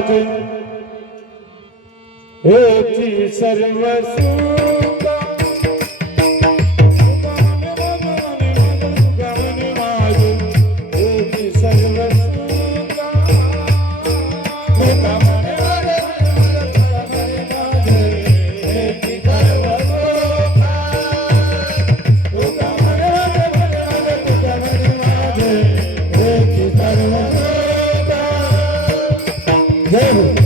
माझे हेची सर्व सुख गमने माझे हेची सर्व सुख गमने माझे हेची सर्व सुख गमने माझे हेची सर्व सुख जय हो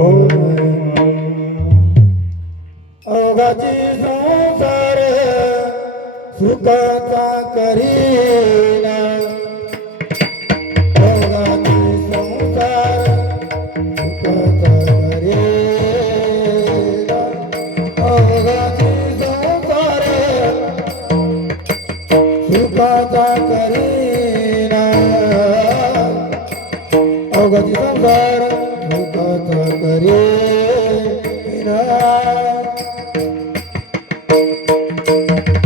अवघाची संसार सुखाचा करीना अवघाची संसार सुखाचा करीना अवघाची संसार सुखाचा करीना अवघाची संसार सुखाचा करीना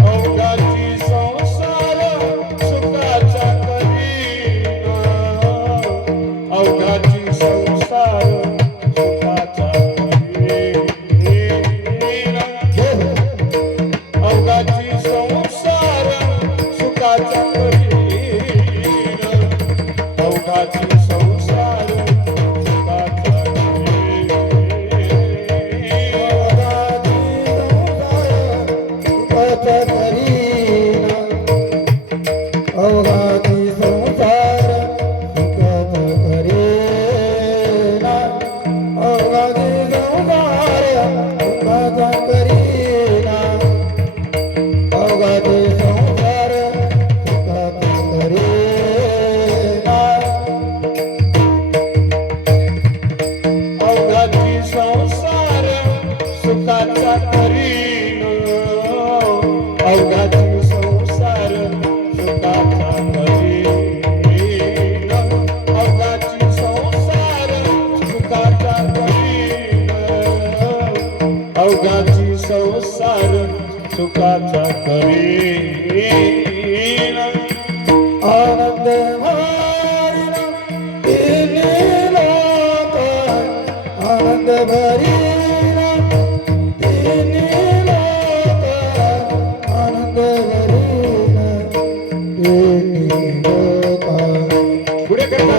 अवघाची संसार सुखाचा करीना अवघाची संसार सुखाचा करीना अवघाची संसार सुखाचा करीना अवघाची संसार सुखाचा अवघाची संसार सुखाचा करीना अवघाची संसार सुखाचा करीना अवघाची संसार सुखाचा करीना अवघाची संसार सुखाचा करीन अवघाची संसार सुखाचा करीन अवघाची संसार सुखाचा करीन अवघाची संसार सुखाचा करीन आनंद भरीना तिन्ही लोक आनंद भरीना तिन्ही लोक आनंद भरीना तिन्ही लोक पुढे करता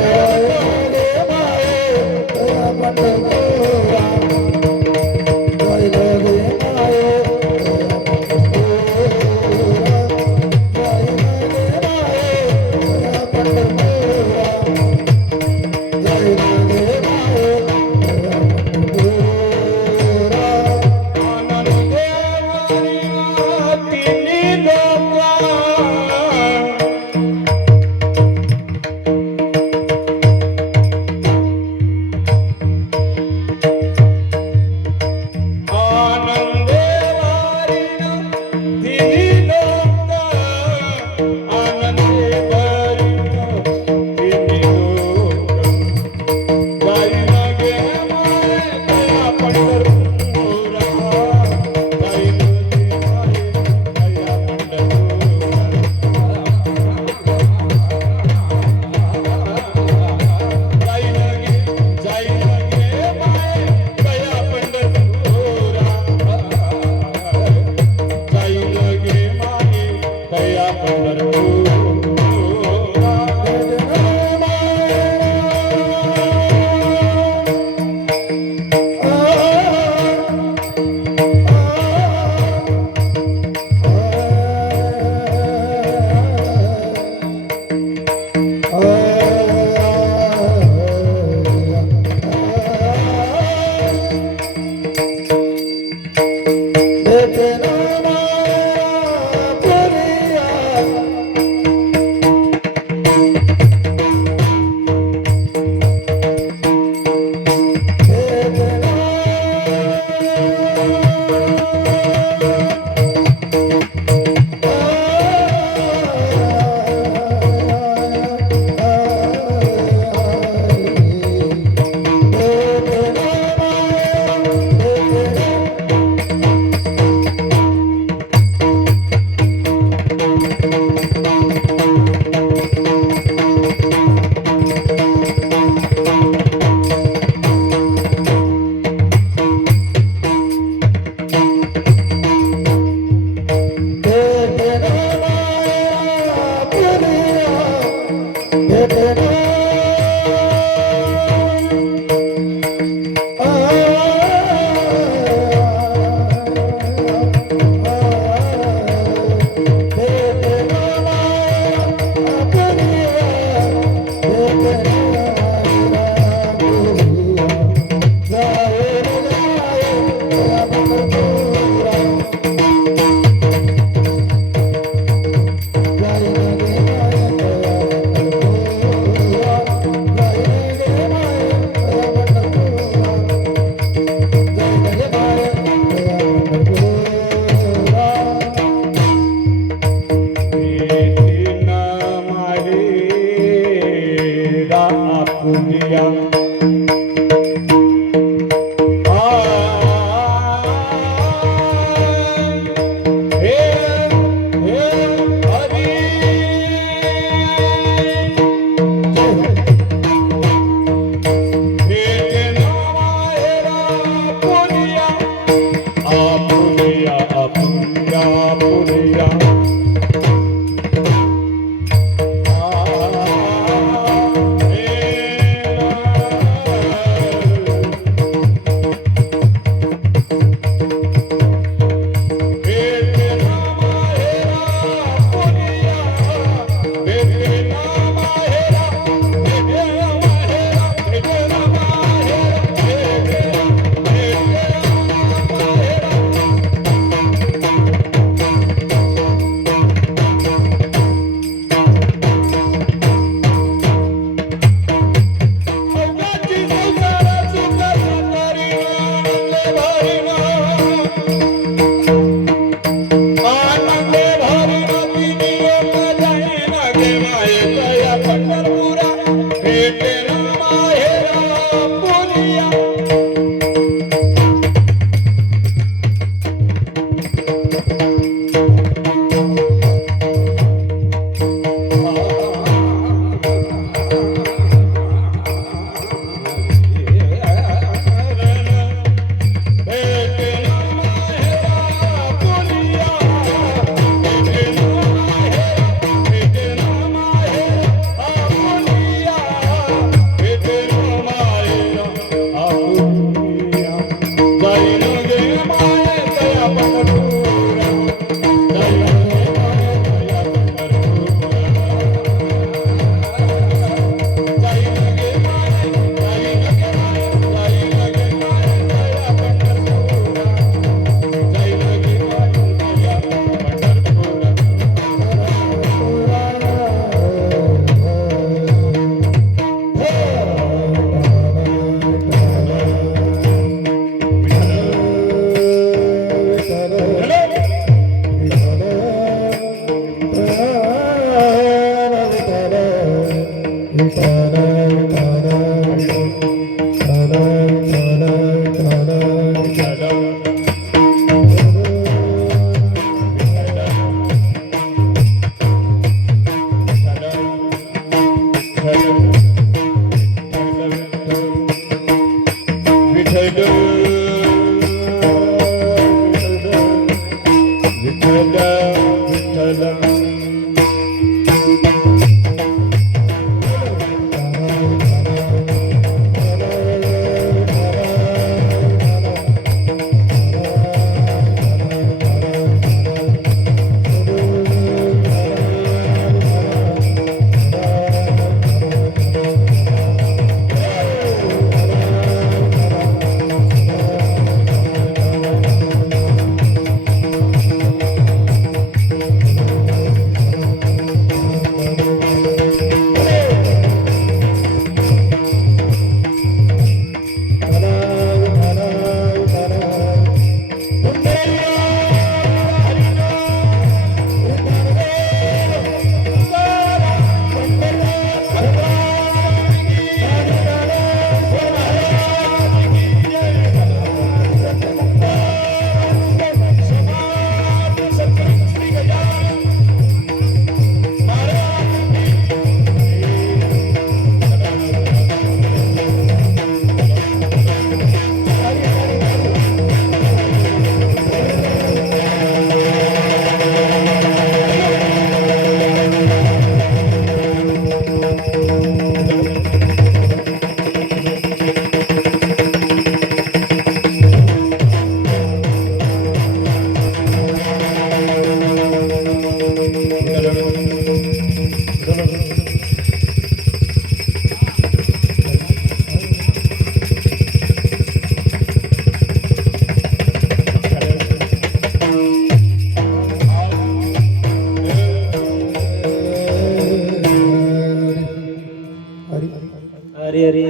अरे अरे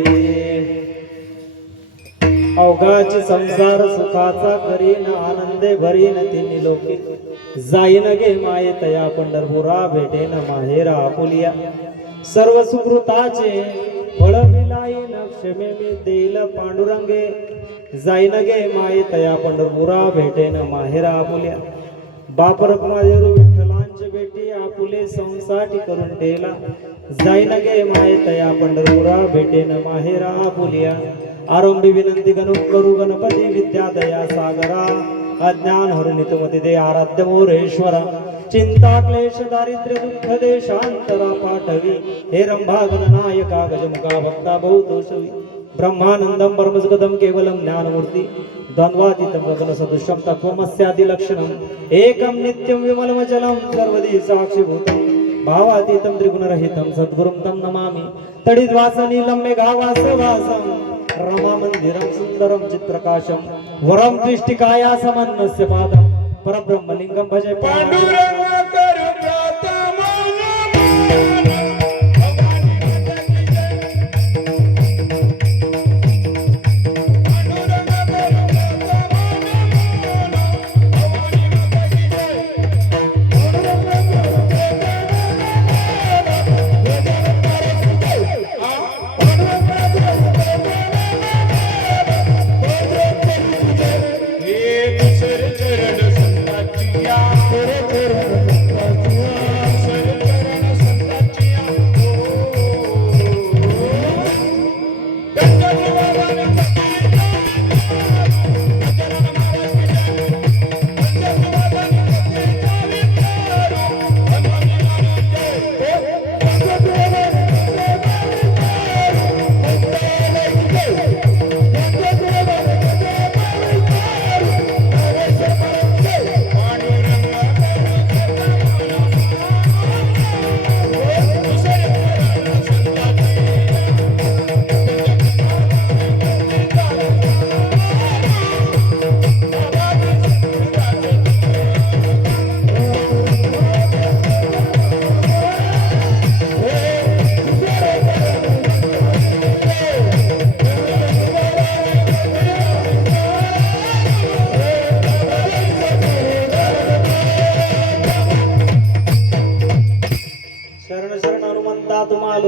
अवघाची संसार सुखाचा करीन आनंदे भरीन तिन्ही लोके जाईन गे माये तया पंढरपुरा भेटेन माहेरा आपुलिया सर्व सुकृताचे फळ मिलाईन क्षमे मी देईल पांडुरंगे जाईन गे माये तया पंढरपुरा भेटेन माहेरा आपुलिया बाप रखुमादेव विठ्ठलांचे बेटी आपुले संसाठी करून टेला जाईन गे माये तया पंढरपुरा भेटेन माहेरा आपुलिया आरंभी विनंती गणु करू गणपती विद्या दया सागरा अज्ञान हरणी तुमती दे आराध्य मोरेश्वरा चिंता क्लेश दारिद्र्य दुःख देशांतरा पाठवी हे रंभा गणनायका गजमुखा भक्ता बहुतोषवी ब्रह्मानंदम परमसुखदम केवलम ज्ञानमूर्ती द्वंद्वातीतं गगन सदृशं तत्त्वमस्यादि लक्षणम् एकं नित्यं विमलमचलं सर्वदी साक्षिभूतं भावातीतं त्रिगुणरहितं सद्गुरुं तं नमामि तडिद्वासनीलं मेघावासवासं रमामन्दिरं सुन्दरं चित्प्रकाशं वरं दृष्टिकायासमन्नस्य पादं परब्रह्मलिङ्गं भजे पांडुरंग करू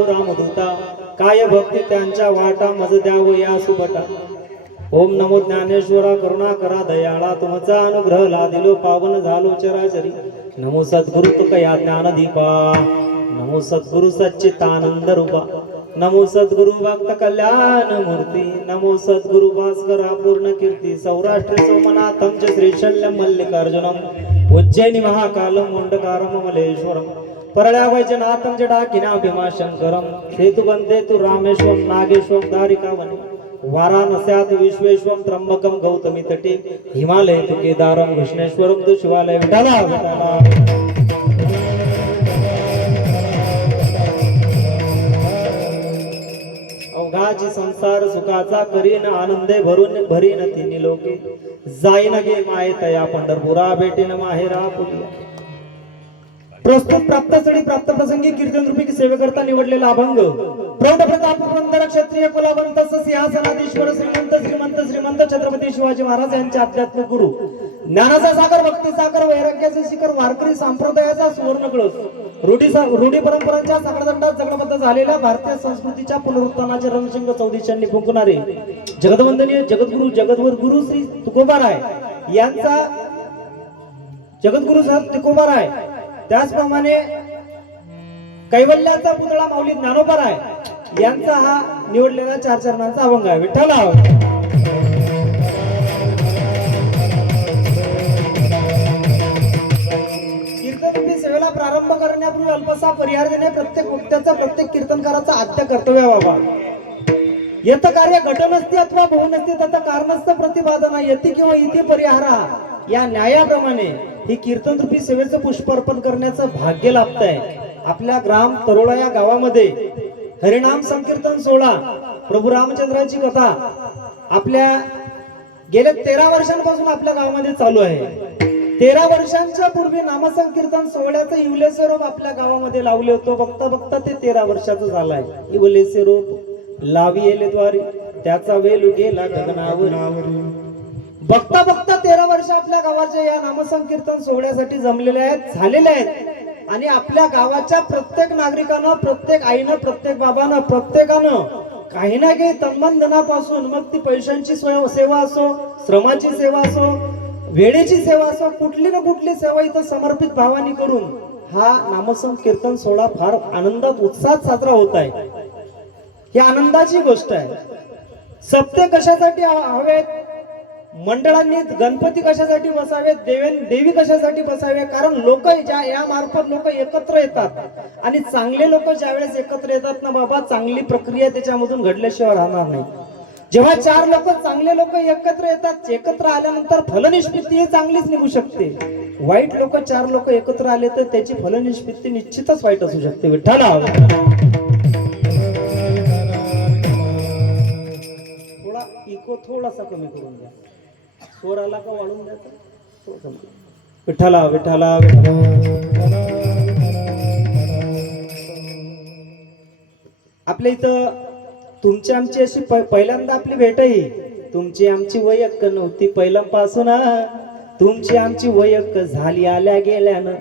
रामदूता काय भक्ती त्यांच्या वाटा मज द्याव या सुबटा ओम नमो ज्ञानेश्वरा करुणा करा दयाळा तुमचा अनुग्रह लादिलो पावन झालो चराचरी नमो सद्गुरु तुकया ज्ञान दीपा नमो सद्गुरु सच्चितानंद रूपा नमो सद्गुरु भक्त कल्याण मूर्ती नमो सद्गुरु भास्करा पूर्ण कीर्ती सौराष्ट्र सोमनाथम च श्रीशल्यम मल्लिकार्जुनम उज्जैनी महाकालम मुंडकारम मलेश्वरम परळ्या वैजनाथम जडाकिना भीमाशंकरम सेतुबंधे तु रामेश्वरम नागेश्वरम दारिकावने वाराणस्यात विश्वेश्वरम त्र्यंबकम गौतमी तटे हिमालय तु केदारम विष्णेश्वरम तु शिवालय विठाला विठाला अवघाची संसार सुखाचा करीन आनंदे भरून भरीन तिन्ही लोके जाईन गे माये तया पंढरपुरा भेटेन माहेरा पुलिया प्रस्तुत प्राप्तस्थळी प्राप्त प्रसंगी कीर्तन रूपी सेवेकरता निवडलेला अभंग प्रौढ प्रताप पुरंदर क्षत्रिय कुलवंत सिंहासनाधीश्वर श्रीमंत श्रीमंत श्रीमंत छत्रपती शिवाजी महाराज यांचे आध्यात्मिक गुरु ज्ञानाचा सागर भक्ती सागर वैराग्याचे शिखर वारकरी संप्रदायाचा सुवर्ण कळस रूढी परंपरांच्या सागरदंडात जगडबद्ध झालेल्या भारतीय संस्कृतीच्या पुनरुत्थानाचे रणशिंग चौदिशांनी फुंकणारे जगदवंदनीय जगद्गुरु जगद्वर गुरु श्री तुकोबाराय यांचा जगद्गुरु तुकोबाराय त्याचप्रमाणे कैवल्याचा पुतळा माऊली ज्ञानोबाराय यांचा हा निवडलेला 4 चरणांचा अभंग आहे विठ्ठला कीर्तन सेवेला प्रारंभ करण्यापूर्वी अल्पसा परिहार देणे प्रत्येक वक्त्याचा प्रत्येक कीर्तनकाराचा आद्य कर्तव्य बाबा यत कार्य घटनस्ती अथवा बहुनस्ती तथा कारणस्थ प्रतिपादना यती किंवा इति परिहारा या न्यायाप्रमाणे ही कीर्तन रूपी सेवेचं पुष्प अर्पण करण्याचं भाग्य लाभतंय आपल्या ग्राम तरोळा या गावामध्ये हरिनाम संकीर्तन सोहळा प्रभू रामचंद्राची कथा आपल्या गेल्या 13 वर्षांपासून आपल्या गावामध्ये चालू आहे 13 वर्षांच्या पूर्वी नामसंकीर्तन सोहळ्याचं इवलेसे रोप आपल्या गावामध्ये लावले होतो बघता बघता ते 13 वर्षाचं झालंय इवलेसे रोप लावी येलेद्वारी त्याचा वेल गेला गगनावर बघता बघता 13 वर्ष आपल्या गावाच्या या नामसंकीर्तन सोहळ्यासाठी जमलेले आहेत झालेले आहेत आणि आपल्या गावाच्या प्रत्येक नागरिकानं प्रत्येक आईनं प्रत्येक बाबानं प्रत्येकानं काही ना काही तन्मनधनापासून मग ती पैशांची सेवा असो श्रमाची सेवा असो वेळेची सेवा असो कुठली ना कुठली सेवा इथं समर्पित भावानी करून हा नामसंकीर्तन सोहळा फार आनंदात उत्साहात साजरा होत आहे ही आनंदाची गोष्ट आहे सप्ते कशासाठी हवेत मंडळांनी गणपती कशासाठी बसावेत देवी कशासाठी बसावे कारण लोक या मार्फत लोक एकत्र येतात आणि चांगले लोक ज्यावेळेस एकत्र येतात ना बाबा चांगली प्रक्रिया त्याच्यामधून घडल्याशिवाय राहणार नाही जेव्हा 4 लोक चांगले लोक एकत्र येतात एकत्र आल्यानंतर फलनिष्पत्ती ही चांगलीच निघू शकते वाईट लोक 4 लोक एकत्र आले तर त्याची फलनिष्पत्ती निश्चितच वाईट असू शकते विठ्ठला थोडा इको थोडासा कमी करून द्या स्वराला का वाढून द्यायचा विठ्ठला विठ्ठला आपल्या इथं तुमची आमची अशी पहिल्यांदा आपली भेट आहे तुमची आमची वयक्क नव्हती पहिल्यापासून तुमची आमची वयक्क झाली आल्या गेल्यानं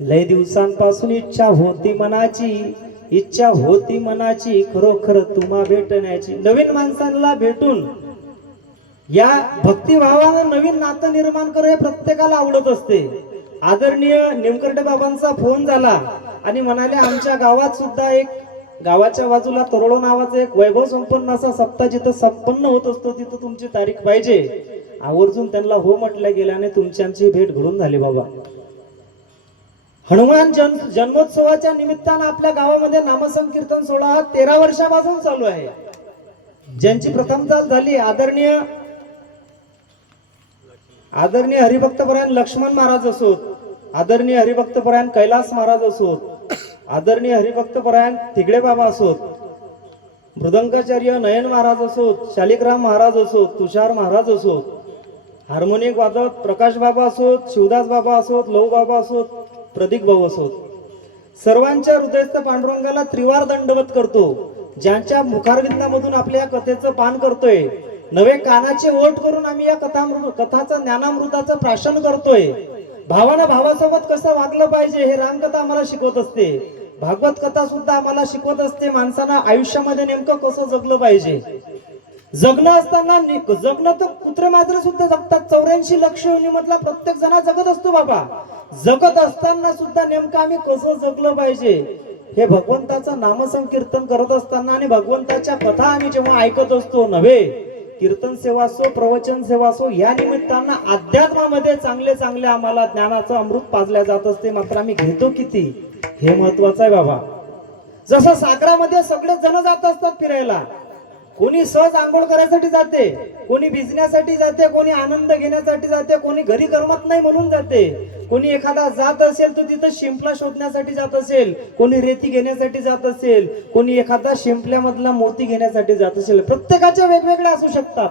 लय दिवसांपासून इच्छा होती मनाची खरोखर तुम्हा भेटण्याची नवीन माणसांना भेटून या भक्तिभावानं नवीन नातं निर्माण करणं हे प्रत्येकाला आवडत असते आदरणीय निमकर्डे बाबांचा फोन झाला आणि म्हणाले आमच्या गावात सुद्धा एक गावाच्या बाजूला तरोळो नावाचा एक वैभव संपन्न असा सप्ताह जिथं संपन्न होत असतो तिथं तुमची तारीख पाहिजे आवर्जून त्यांना हो म्हटलं गेल्याने तुमची आमची भेट घडून झाली बाबा हनुमान जन्मोत्सवाच्या निमित्तानं आपल्या गावामध्ये नामसंकीर्तन सोहळा 13 वर्षापासून चालू आहे ज्यांची प्रथम चाल झाली आदरणीय हरिभक्तपरायण लक्ष्मण महाराज असोत आदरणीय हरिभक्तपरायण कैलास महाराज असोत आदरणीय हरिभक्तपरायण तिगडे बाबा असोत मृदंगाचार्य नयन महाराज असोत शालिग्राम महाराज असोत तुषार महाराज असोत हार्मोनिक वादक प्रकाश बाबा असोत शिवदास बाबा असोत लहू बाबा असोत प्रदीप भाऊ असोत सर्वांच्या हृदयस्थ पांडुरंगाला त्रिवार दंडवत करतो ज्यांच्या मुखारविंदामधून आपल्या कथेचं पान करतोय नवे कानाचे ओठ करून आम्ही या कथाचं ज्ञानामृताचं प्राशन करतोय भावानं भावासोबत कसं वागलं पाहिजे हे रामकथा आम्हाला शिकवत असते भागवत कथा सुद्धा आम्हाला शिकवत असते माणसानं आयुष्यामध्ये नेमकं कसं जगलं पाहिजे जगणं असताना जगणं तर कुत्रे मात्र सुद्धा जगतात. 84 लक्ष योनीमधला प्रत्येक जण जगत असतो बाबा. जगत असताना सुद्धा नेमकं आम्ही कसं जगलं पाहिजे हे भगवंताचं नामसंकीर्तन करत असताना आणि भगवंताच्या कथा आम्ही जेव्हा ऐकत असतो नव्हे, कीर्तन सेवा असो, प्रवचन सेवा असो, या निमित्तानं अध्यात्मामध्ये चांगले चांगले आम्हाला ज्ञानाचं अमृत पाजल्या जात असते. मात्र आम्ही घेतो किती हे महत्वाचं आहे बाबा. जसं सागरामध्ये सगळे जण जात असतात फिरायला. कोणी सहज आंघोळ करायसाठी जाते, कोणी भिजण्यासाठी जाते, कोणी आनंद घेण्यासाठी जाते, कोणी घरी करमत नाही म्हणून जाते, कोणी एखादा जात असेल तर तिथं शिंपला शोधण्यासाठी जात असेल, कोणी रेती घेण्यासाठी जात असेल, कोणी एखादा शिंपल्यामधला मोती घेण्यासाठी जात असेल. प्रत्येकाचे वेगवेगळे असू शकतात.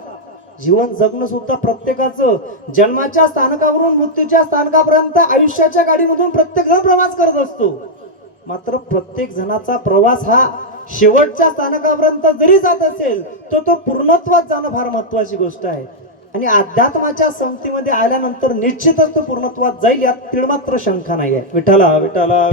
जीवन जगणं सुद्धा प्रत्येकाचं जन्माच्या स्थानकावरून मृत्यूच्या स्थानकापर्यंत आयुष्याच्या गाडीमधून प्रत्येक जण प्रवास करत असतो. मात्र प्रत्येक जणाचा प्रवास हा शेवटच्या स्थानकापर्यंत जरी जात असेल तर तो पूर्णत्वात जाणं फार महत्वाची गोष्ट आहे. आणि अध्यात्माच्या संगतीमध्ये आल्यानंतर निश्चितच तो पूर्णत्वात जाईल, यात तिळमात्र शंका नाही आहे. विठ्ठला विठ्ठला.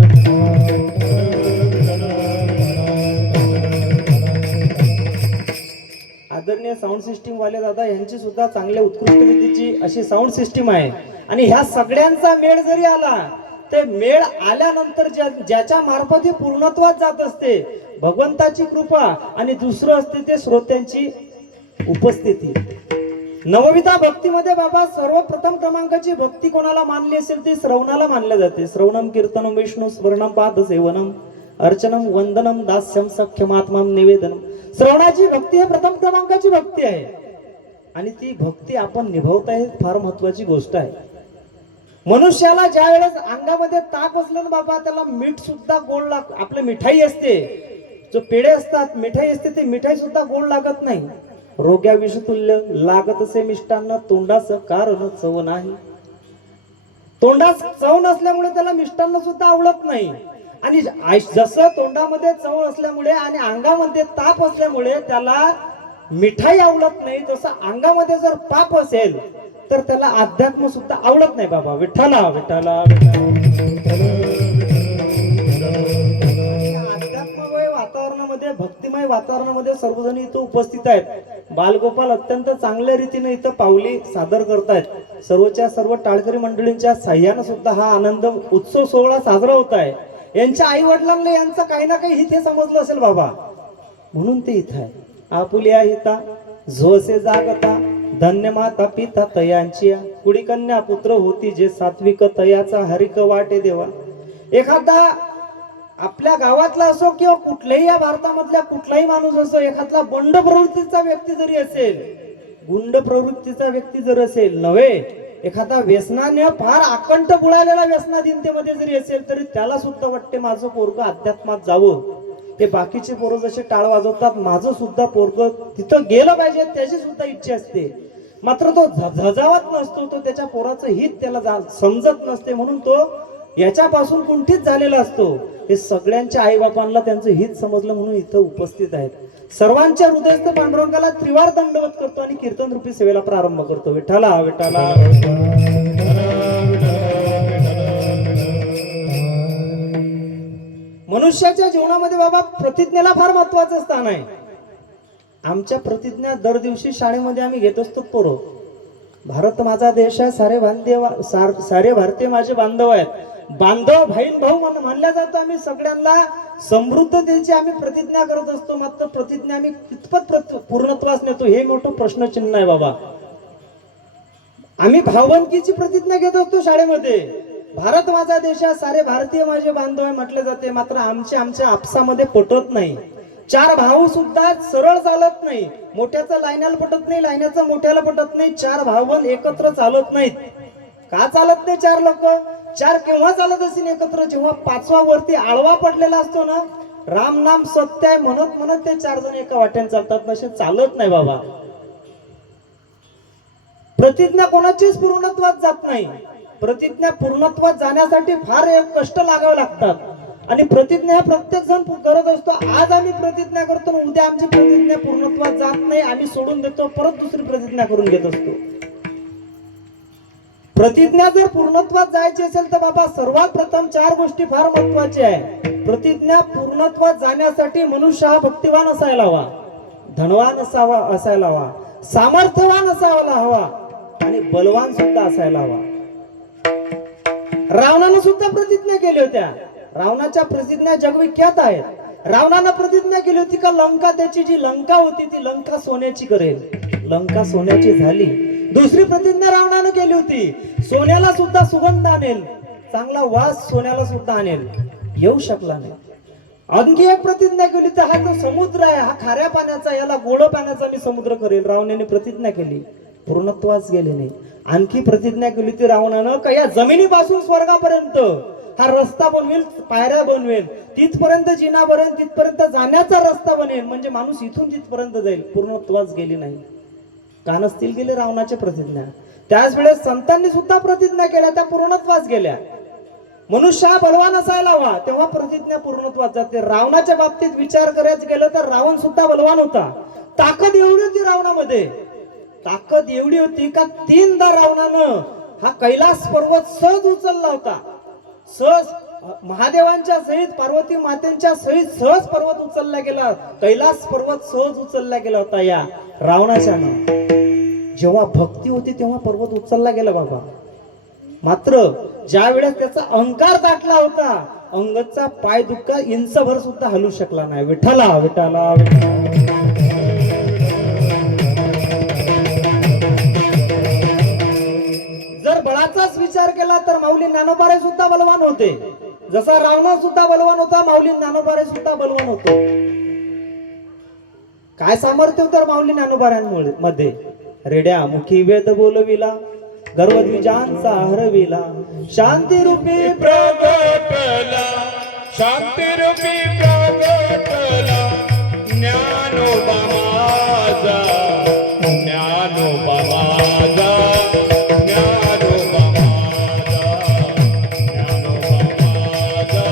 आदरणीय साऊंड सिस्टीम वाले दादा यांची सुद्धा चांगल्या उत्कृष्ट रीतीची अशी साऊंड सिस्टीम आहे. आणि ह्या सगळ्यांचा मेळ जरी आला, ते मेळ आल्यानंतर ज्याच्या मार्फत पूर्णत्वात जात असते भगवंताची कृपा, आणि दुसरं असते ते श्रोत्यांची उपस्थिती. नवविधा भक्तीमध्ये बाबा सर्वप्रथम क्रमांकाची भक्ती कोणाला मानली असेल ती श्रवणाला मानल्या जाते. श्रवणम कीर्तनम विष्णू स्मरणम पाद सेवनम अर्चनम वंदनम दास्यम सख्यमात्मम निवेदनम. श्रवणाची भक्ती हे प्रथम क्रमांकाची भक्ती आहे. आणि ती भक्ती आपण निभावता हे फार महत्वाची गोष्ट आहे. मनुष्याला ज्या वेळेस अंगामध्ये ताप असलं ना बाबा, त्याला मीठ सुद्धा गोड आपलं मिठाई असते, जो पेढे असतात मिठाई असते, ते मिठाई सुद्धा गोड लागत नाही. रोग्या विषतुल्य लागत असे मिष्टान्न, तोंडास कारण चव नाही. तोंडास चव नसल्यामुळे त्याला मिष्टान्न सुद्धा आवडत नाही. आणि जसं तोंडामध्ये चव असल्यामुळे आणि अंगामध्ये ताप असल्यामुळे त्याला मिठाई आवडत नाही, तसं अंगामध्ये जर पाप असेल तर त्याला अध्यात्म सुद्धा आवडत नाही बाबा. विठ्ठला विठ्ठला. अध्यात्ममय वातावरणामध्ये, भक्तिमय वातावरणामध्ये सर्वजण इथं उपस्थित आहेत. बालगोपाल अत्यंत चांगल्या रीतीने इथं पावली सादर करतायत. सर्वच्या सर्व टाळकरी मंडळींच्या साह्यानं सुद्धा हा आनंद उत्सव सोहळा साजरा होत आहे. यांच्या आई वडिलांना यांचं काही ना काही हित हे समजलं असेल बाबा, म्हणून ते इथं आहे. आपुलिया हिता झोसे जागता, धन्य माता पिता तयांची, कुडी कन्या पुत्र होती जे सात्विक तयाचा हरिक वाटे देवा. एखादा आपल्या गावातला असो किंवा कुठल्याही या भारतामधल्या कुठलाही माणूस असो, एखादा बंड प्रवृत्तीचा व्यक्ती जरी असेल, गुंड प्रवृत्तीचा व्यक्ती जर असेल नव्हे, एखादा व्यसनाने फार आकंठ बुडालेला व्यसनाधीनतेमध्ये जरी असेल, तरी त्याला सुद्धा वाटते माझं पोरग अध्यात्मात जावं. ते बाकीचे पोरं जसे टाळ वाजवतात, माझं सुद्धा पोरग तिथं गेलं पाहिजे त्याची सुद्धा इच्छा असते. मात्र तो झजावत नसतो, तो त्याच्या पोराचं हित त्याला समजत नसते, म्हणून तो याच्यापासून कुंठित झालेला असतो. हे सगळ्यांच्या आई बापांना त्यांचं हित समजलं म्हणून इथं उपस्थित आहेत. सर्वांच्या हृदयस्थ पांडुरंगाला त्रिवार दंडवत करतो आणि कीर्तन रूपी सेवेला प्रारंभ करतो. विठ्ठला विठ्ठला. मनुष्याच्या जीवनामध्ये बाबा प्रतिज्ञेला फार महत्वाचं स्थान आहे. आमच्या प्रतिज्ञा दर दिवशी शाळेमध्ये आम्ही घेत असतो. पोरं, भारत माझा देश आहे, सारे भारतीय माझे बांधव आहेत. बांधव बहीण भाऊ मानल्या जातो. आम्ही सगळ्यांना समृद्धतेची आम्ही प्रतिज्ञा करत असतो. मात्र प्रतिज्ञा आम्ही कितपत पूर्णत्वास नेतो हे मोठं प्रश्नचिन्ह आहे बाबा. आम्ही भावंकीची प्रतिज्ञा घेत असतो शाळेमध्ये. भारत माझा देश आहे, सारे भारतीय माझे बांधव आहे म्हटले जाते. मात्र आमच्या आपसामध्ये पटत नाही. चार भाऊ सुद्धा सरळ चालत नाही. मोठ्याचं लायण्याला पटत नाही, लायण्याचं मोठ्याला पटत नाही. चार भावबंद एकत्र चालत नाहीत. का चालत नाही चार लोक? चार केव्हा चालत असेल एकत्र? जेव्हा पाचवा वरती आळवा पडलेला असतो ना, राम नाम सत्य आहे म्हणत म्हणत ते चार जण एका वाट्याने चालतात. नसे चालत नाही बाबा. प्रतिज्ञा कोणाचीच पूर्णत्वात जात नाही. प्रतिज्ञा पूर्णत्वात जाण्यासाठी फार कष्ट लागावे लागतात. आणि प्रतिज्ञा प्रत्येक जण करत असतो. आज आम्ही प्रतिज्ञा करतो, उद्या आमची प्रतिज्ञा पूर्णत्वात जात नाही, आम्ही सोडून देतो, परत दुसरी प्रतिज्ञा करून घेत असतो. प्रतिज्ञा जर पूर्णत्वात जायची असेल तर बाबा सर्वात प्रथम चार गोष्टी फार महत्वाच्या आहे. प्रतिज्ञा पूर्णत्वात जाण्यासाठी मनुष्य हा भक्तिवान असायला हवा. धनवान असायला हवा, सामर्थ्यवान असायला हवा आणि बलवान सुद्धा असायला हवा. रावणानं सुद्धा प्रतिज्ञा केली होत्या. रावणाच्या प्रतिज्ञा जगविख्यात आहेत. रावणानं प्रतिज्ञा केली होती का लंका, त्याची जी लंका होती ती लंका सोन्याची करेल. लंका सोन्याची झाली. दुसरी प्रतिज्ञा रावणानं केली होती, सोन्याला सुद्धा सुगंध आणेल, चांगला वास सोन्याला सुद्धा आणेल. येऊ शकला नाही. आणखी एक प्रतिज्ञा केली तर हा जो समुद्र आहे हा खाऱ्या पाण्याचा, याला गोड पाण्याचा मी समुद्र करेल. रावणाने प्रतिज्ञा केली, पूर्णत्वास गेली नाही. आणखी प्रतिज्ञा केली ती रावणानं का या जमिनीपासून स्वर्गापर्यंत हा रस्ता बनवेल, पायऱ्या बनवेल, तिथपर्यंत जिना बनेल, तिथपर्यंत जाण्याचा रस्ता बनेल, म्हणजे माणूस इथून तिथपर्यंत जाईल. पूर्णत्वास गेली नाही. का नसतील गेले रावणाच्या प्रतिज्ञा? त्याच वेळेस संतांनी सुद्धा प्रतिज्ञा केल्या, त्या पूर्णत्वास गेल्या. मनुष्य हा बलवान असायला हवा, तेव्हा प्रतिज्ञा पूर्णत्वास जाते. रावणाच्या बाबतीत विचार करायचं गेलं तर रावण सुद्धा बलवान होता. ताकद एवढी होती रावणामध्ये, ताकद एवढी होती का 3दा रावणानं हा कैलास पर्वत सहज उचलला होता. सहज महादेवांच्या सहित, पार्वती मातेंच्या सहित सहज पर्वत उचलला गेला. कैलास पर्वत सहज उचलला गेला होता या रावणाच्यानं. जेव्हा भक्ती होती तेव्हा पर्वत उचलला गेला बाबा. मात्र ज्या वेळेस त्याचा अहंकार दाटला होता, अंगदचा पाय दुःखा इंचभर सुद्धा हलू शकला नाही. विठ्ठला विठ्ठला विठ्ठला. जर बळाचाच विचार केला तर माऊली ज्ञानोबाराय सुद्धा बलवान होते. जसा रावण सुद्धा बलवान होता, माऊली ज्ञानोबाराय सुद्धा बलवान होते. काय सामर्थ्य होतं माऊली ज्ञानोबारायांमध्ये? रेड्या मुखी वेद बोलविला, गर्वद्विजांचा हरविला, शांती रूपी प्रगटला, शांती रूपी प्रगटला, ज्ञानोबा माझा, ज्ञानोबा माझा, ज्ञानोबा माझा, ज्ञानोबा माझा,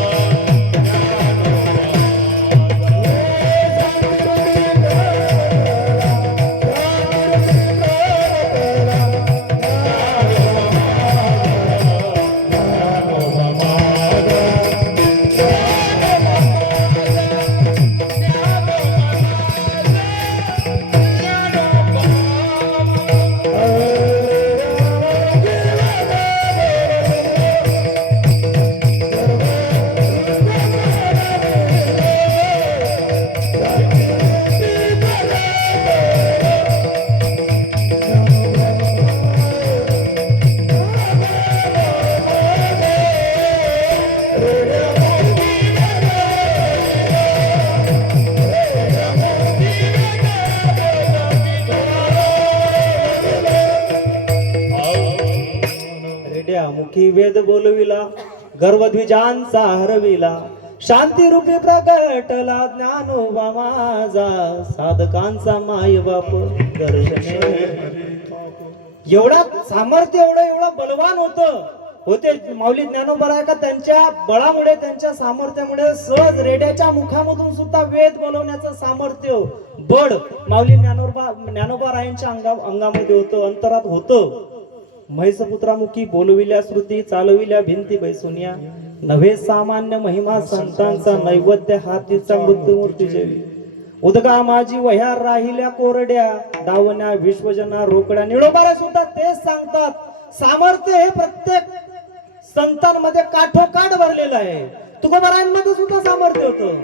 मुखी वेद बोलविला, गर्वद्विजांचा हरविला, शांती रूपी प्रगटला, ज्ञानोबा माझा, साधकांचा माय बाप दर्शने. एवढा सामर्थ्य, एवढं बलवान होते माऊली ज्ञानोबा का त्यांच्या बळामुळे, त्यांच्या सामर्थ्यामुळे सहज रेड्याच्या मुखामधून सुद्धा वेद बोलवण्याचं सामर्थ्य, बळ माऊली ज्ञानोबारायांच्या अंगामध्ये होतं, अंतरात होतं. म्हैसपुत्रामुखी बोलविल्या श्रुती, चालविल्या भिंती बैसुनिया, नव्हे सामान्य महिमा संतांचा, नैवेद्य हातीचा मृत्यूमूर्ती जेवी. उदगा माझी वह्या राहिल्या कोरड्या, दावण्या विश्वजना रोकड्या. निळोबारा सुद्धा तेच सांगतात, सामर्थ्य हे प्रत्येक संतांमध्ये काठोकाठ भरलेलं आहे. तुकोबारायांमध्ये सुद्धा सामर्थ्य होतं,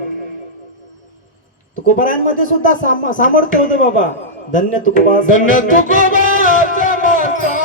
तुकोबारायांमध्ये सुद्धा सामर्थ्य होतं बाबा. धन्य तुकोबा, धन्य तुकोबाचा माता.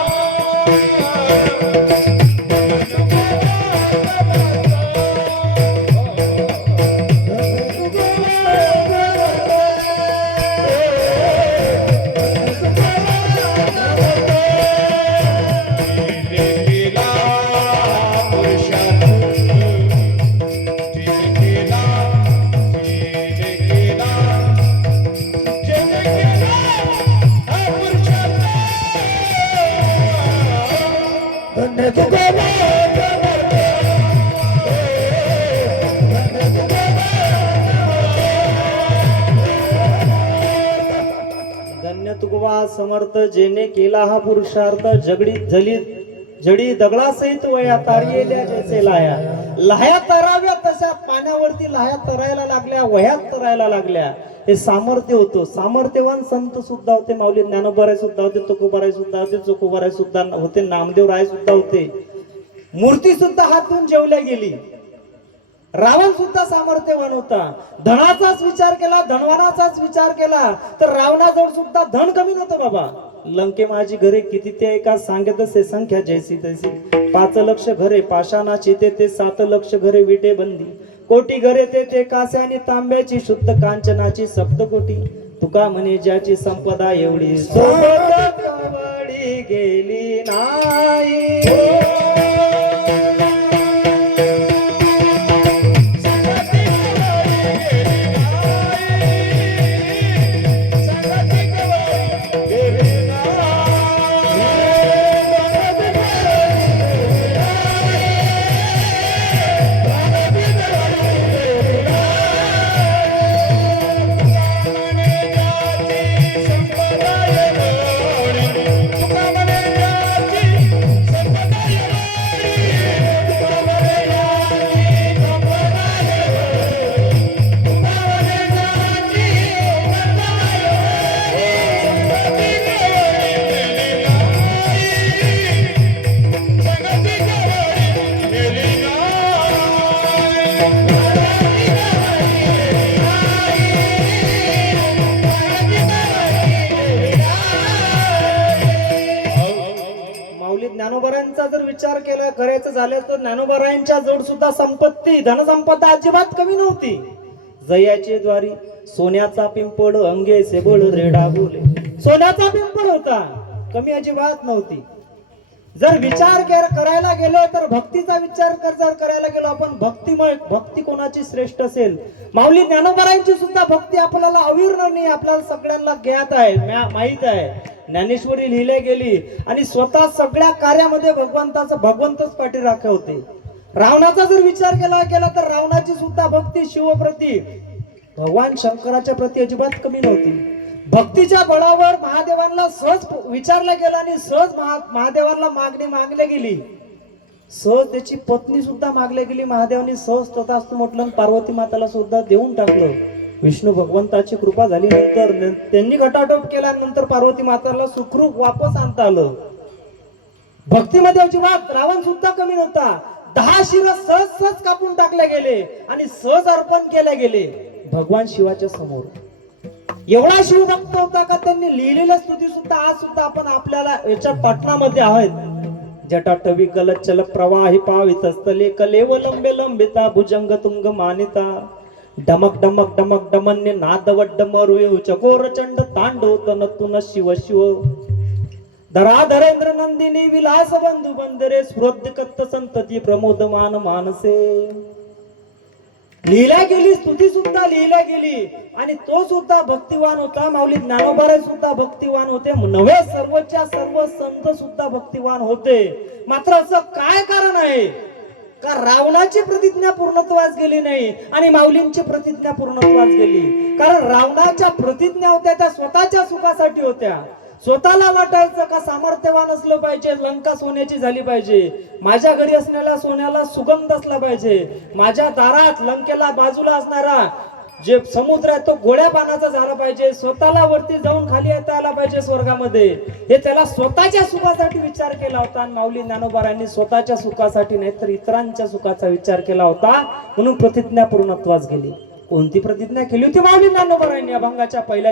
धन्य तुकोबा समर्थ, जेने केला हा पुरुषार्थ, जडी दगडा सहित वया तारियेल्या जैसे लाया. लाह्या तराव्या तशा पाण्यावरती लाह्या तरायला लागल्या, वह्यात तरायला लागल्या. हे सामर्थ्य होतं. सामर्थ्यवान संत सुद्धा होते, माऊली ज्ञानोबराय सुद्धा होते, तुकोबाराय सुद्धा होते, चोखोबाराय सुद्धा होते, नामदेव राय सुद्धा होते. मूर्ती सुद्धा हातून जेवल्या गेली. रावण सुद्धा सामर्थ्यवान होता. धनाचाच विचार केला, धनवानाचाच विचार केला तर रावणाजवळ सुद्धा धन कमी नव्हतं बाबा. लंके माझी घरे किती ते एका सांगत असे संख्या जैसी तैसी. 5 लक्ष घरे पाषाणाची ते 7 लक्ष घरे विटे बंदी. कोटी घरे ते कासे आणि तांब्याची शुद्ध कांचनाची सप्तकोटी. तुका म्हणे ज्याची संपदा एवढी सोबत कवडी गेली नाही. ज्ञानोबरायांचा जर विचार केला करायचं झालं तर ज्ञानोबरायांच्या जवळ सुद्धा संपत्ती धनसंपदा अजिबात कमी नव्हती. जयाचे द्वारी सोन्याचा पिंपळ अंगे सेबळ रेडा बोले. सोन्याचा पिंपळ होता, कमी अजिबात नव्हती. जर विचार करायला गेलो तर भक्तीचा विचार जर करायला गेलो आपण भक्तिमय भक्ती कोणाची श्रेष्ठ असेल. माऊली ज्ञानोबरायांची सुद्धा भक्ती आपल्याला अविरणी नाही, आपल्याला सगळ्यांना ज्ञात आहे, माहित आहे. ज्ञानेश्वरी लिहिल्या गेली आणि स्वतः सगळ्या कार्यामध्ये भगवंतच पाठीराखे होते. रावणाचा जर विचार केला तर रावणाची सुद्धा भक्ती शिवप्रती भगवान शंकराच्या प्रती अजिबात कमी नव्हती. भक्तीच्या बळावर महादेवांना सहज विचारलं गेलं आणि सहज महादेवांना मागणी मागली गेली. सहज त्याची पत्नी सुद्धा मागली गेली. महादेवांनी सहज तथास्तु म्हटलं, पार्वती माताला सुद्धा देऊन टाकलं. विष्णू भगवंताची कृपा झाली, नंतर त्यांनी घटाटोप केल्यानंतर पार्वती माताला सुखरूप वापस आणता आलं. भक्तीमध्ये अजिबात रावण सुद्धा कमी नव्हता. 10 शिर सहज कापून टाकले गेले आणि सहज अर्पण केले गेले भगवान शिवाच्या समोर. एवढा शिवभक्त होता का त्यांनी लिहिलेल्या स्तुती सुद्धा आज सुद्धा आपण आपल्याला याच्या पाठणामध्ये आहेत. जटाटवी गलचल प्रवाही पावित स्थले कलेव लंबे लंबिता भुजंग तुंग मानिता. डमक डमक डमक डमन्य नादवड्ड मरुयु चकोर चंड तांडव तनतुन शिव शिव. धराधरेंद्र नंदिनी विलास बंधू बंदरे स्फुरद कत्त संतती प्रमोदमान मानसे. लिहिल्या गेली, स्तुती सुद्धा लिहिल्या गेली आणि तो सुद्धा भक्तिवान होता. माऊली ज्ञानोबराय सुद्धा भक्तिवान होते. नव्हे सर्वच्या सर्व संत सुद्धा भक्तिवान होते. मात्र असं काय कारण आहे का रावणाची प्रतिज्ञा पूर्णत्वास गेली नाही आणि माऊलींची प्रतिज्ञा पूर्णत्वास गेली? कारण रावणाच्या प्रतिज्ञा होत्या त्या स्वतःच्या सुखासाठी होत्या. स्वतःला वाटायचं का सामर्थ्यवान असलं पाहिजे, लंका सोन्याची झाली पाहिजे, माझ्या घरी असणाऱ्या सोन्याला सुगंध असला पाहिजे, माझ्या दारात लंकेला बाजूला असणारा जे समुद्र आहे तो गोड्या पाण्याचा झाला पाहिजे, स्वतःला वरती जाऊन खाली येता आला पाहिजे स्वर्गामध्ये. हे त्याला स्वतःच्या सुखासाठी विचार केला होता. आणि माऊली ज्ञानोबरायांनी स्वतःच्या सुखासाठी नाही तर इतरांच्या सुखाचा विचार केला होता, म्हणून प्रतिज्ञा पूर्णत्वास गेली. कोणती प्रतिज्ञा केली होती माऊली ज्ञानोबरायांनी? अभंगाच्या पहिल्या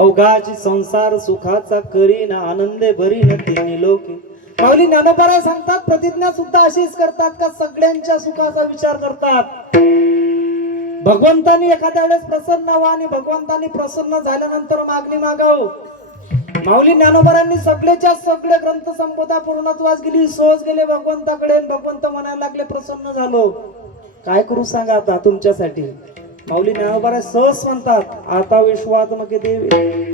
अवघाची संसार सुखाचा करीन आनंदे भरीन तिन्ही लोके. माऊली ज्ञानोबा सांगतात, प्रतिज्ञा सुद्धा अशीच करतात का सगळ्यांच्या सुखाचा विचार करतात. भगवंतानी एखाद्या वेळेस प्रसन्न व्हा आणि भगवंतानी प्रसन्न झाल्यानंतर मागणी मागाव. माऊली ज्ञानोबांनी सगळेच्या सगळे ग्रंथ संपदा पूर्णत्वास गेली, सहज गेले भगवंताकडे. भगवंत म्हणायला लागले, प्रसन्न झालो, काय करू सांगा आता तुमच्यासाठी. माऊली ज्ञानोबा सहज म्हणतात, आता विश्वात मग देव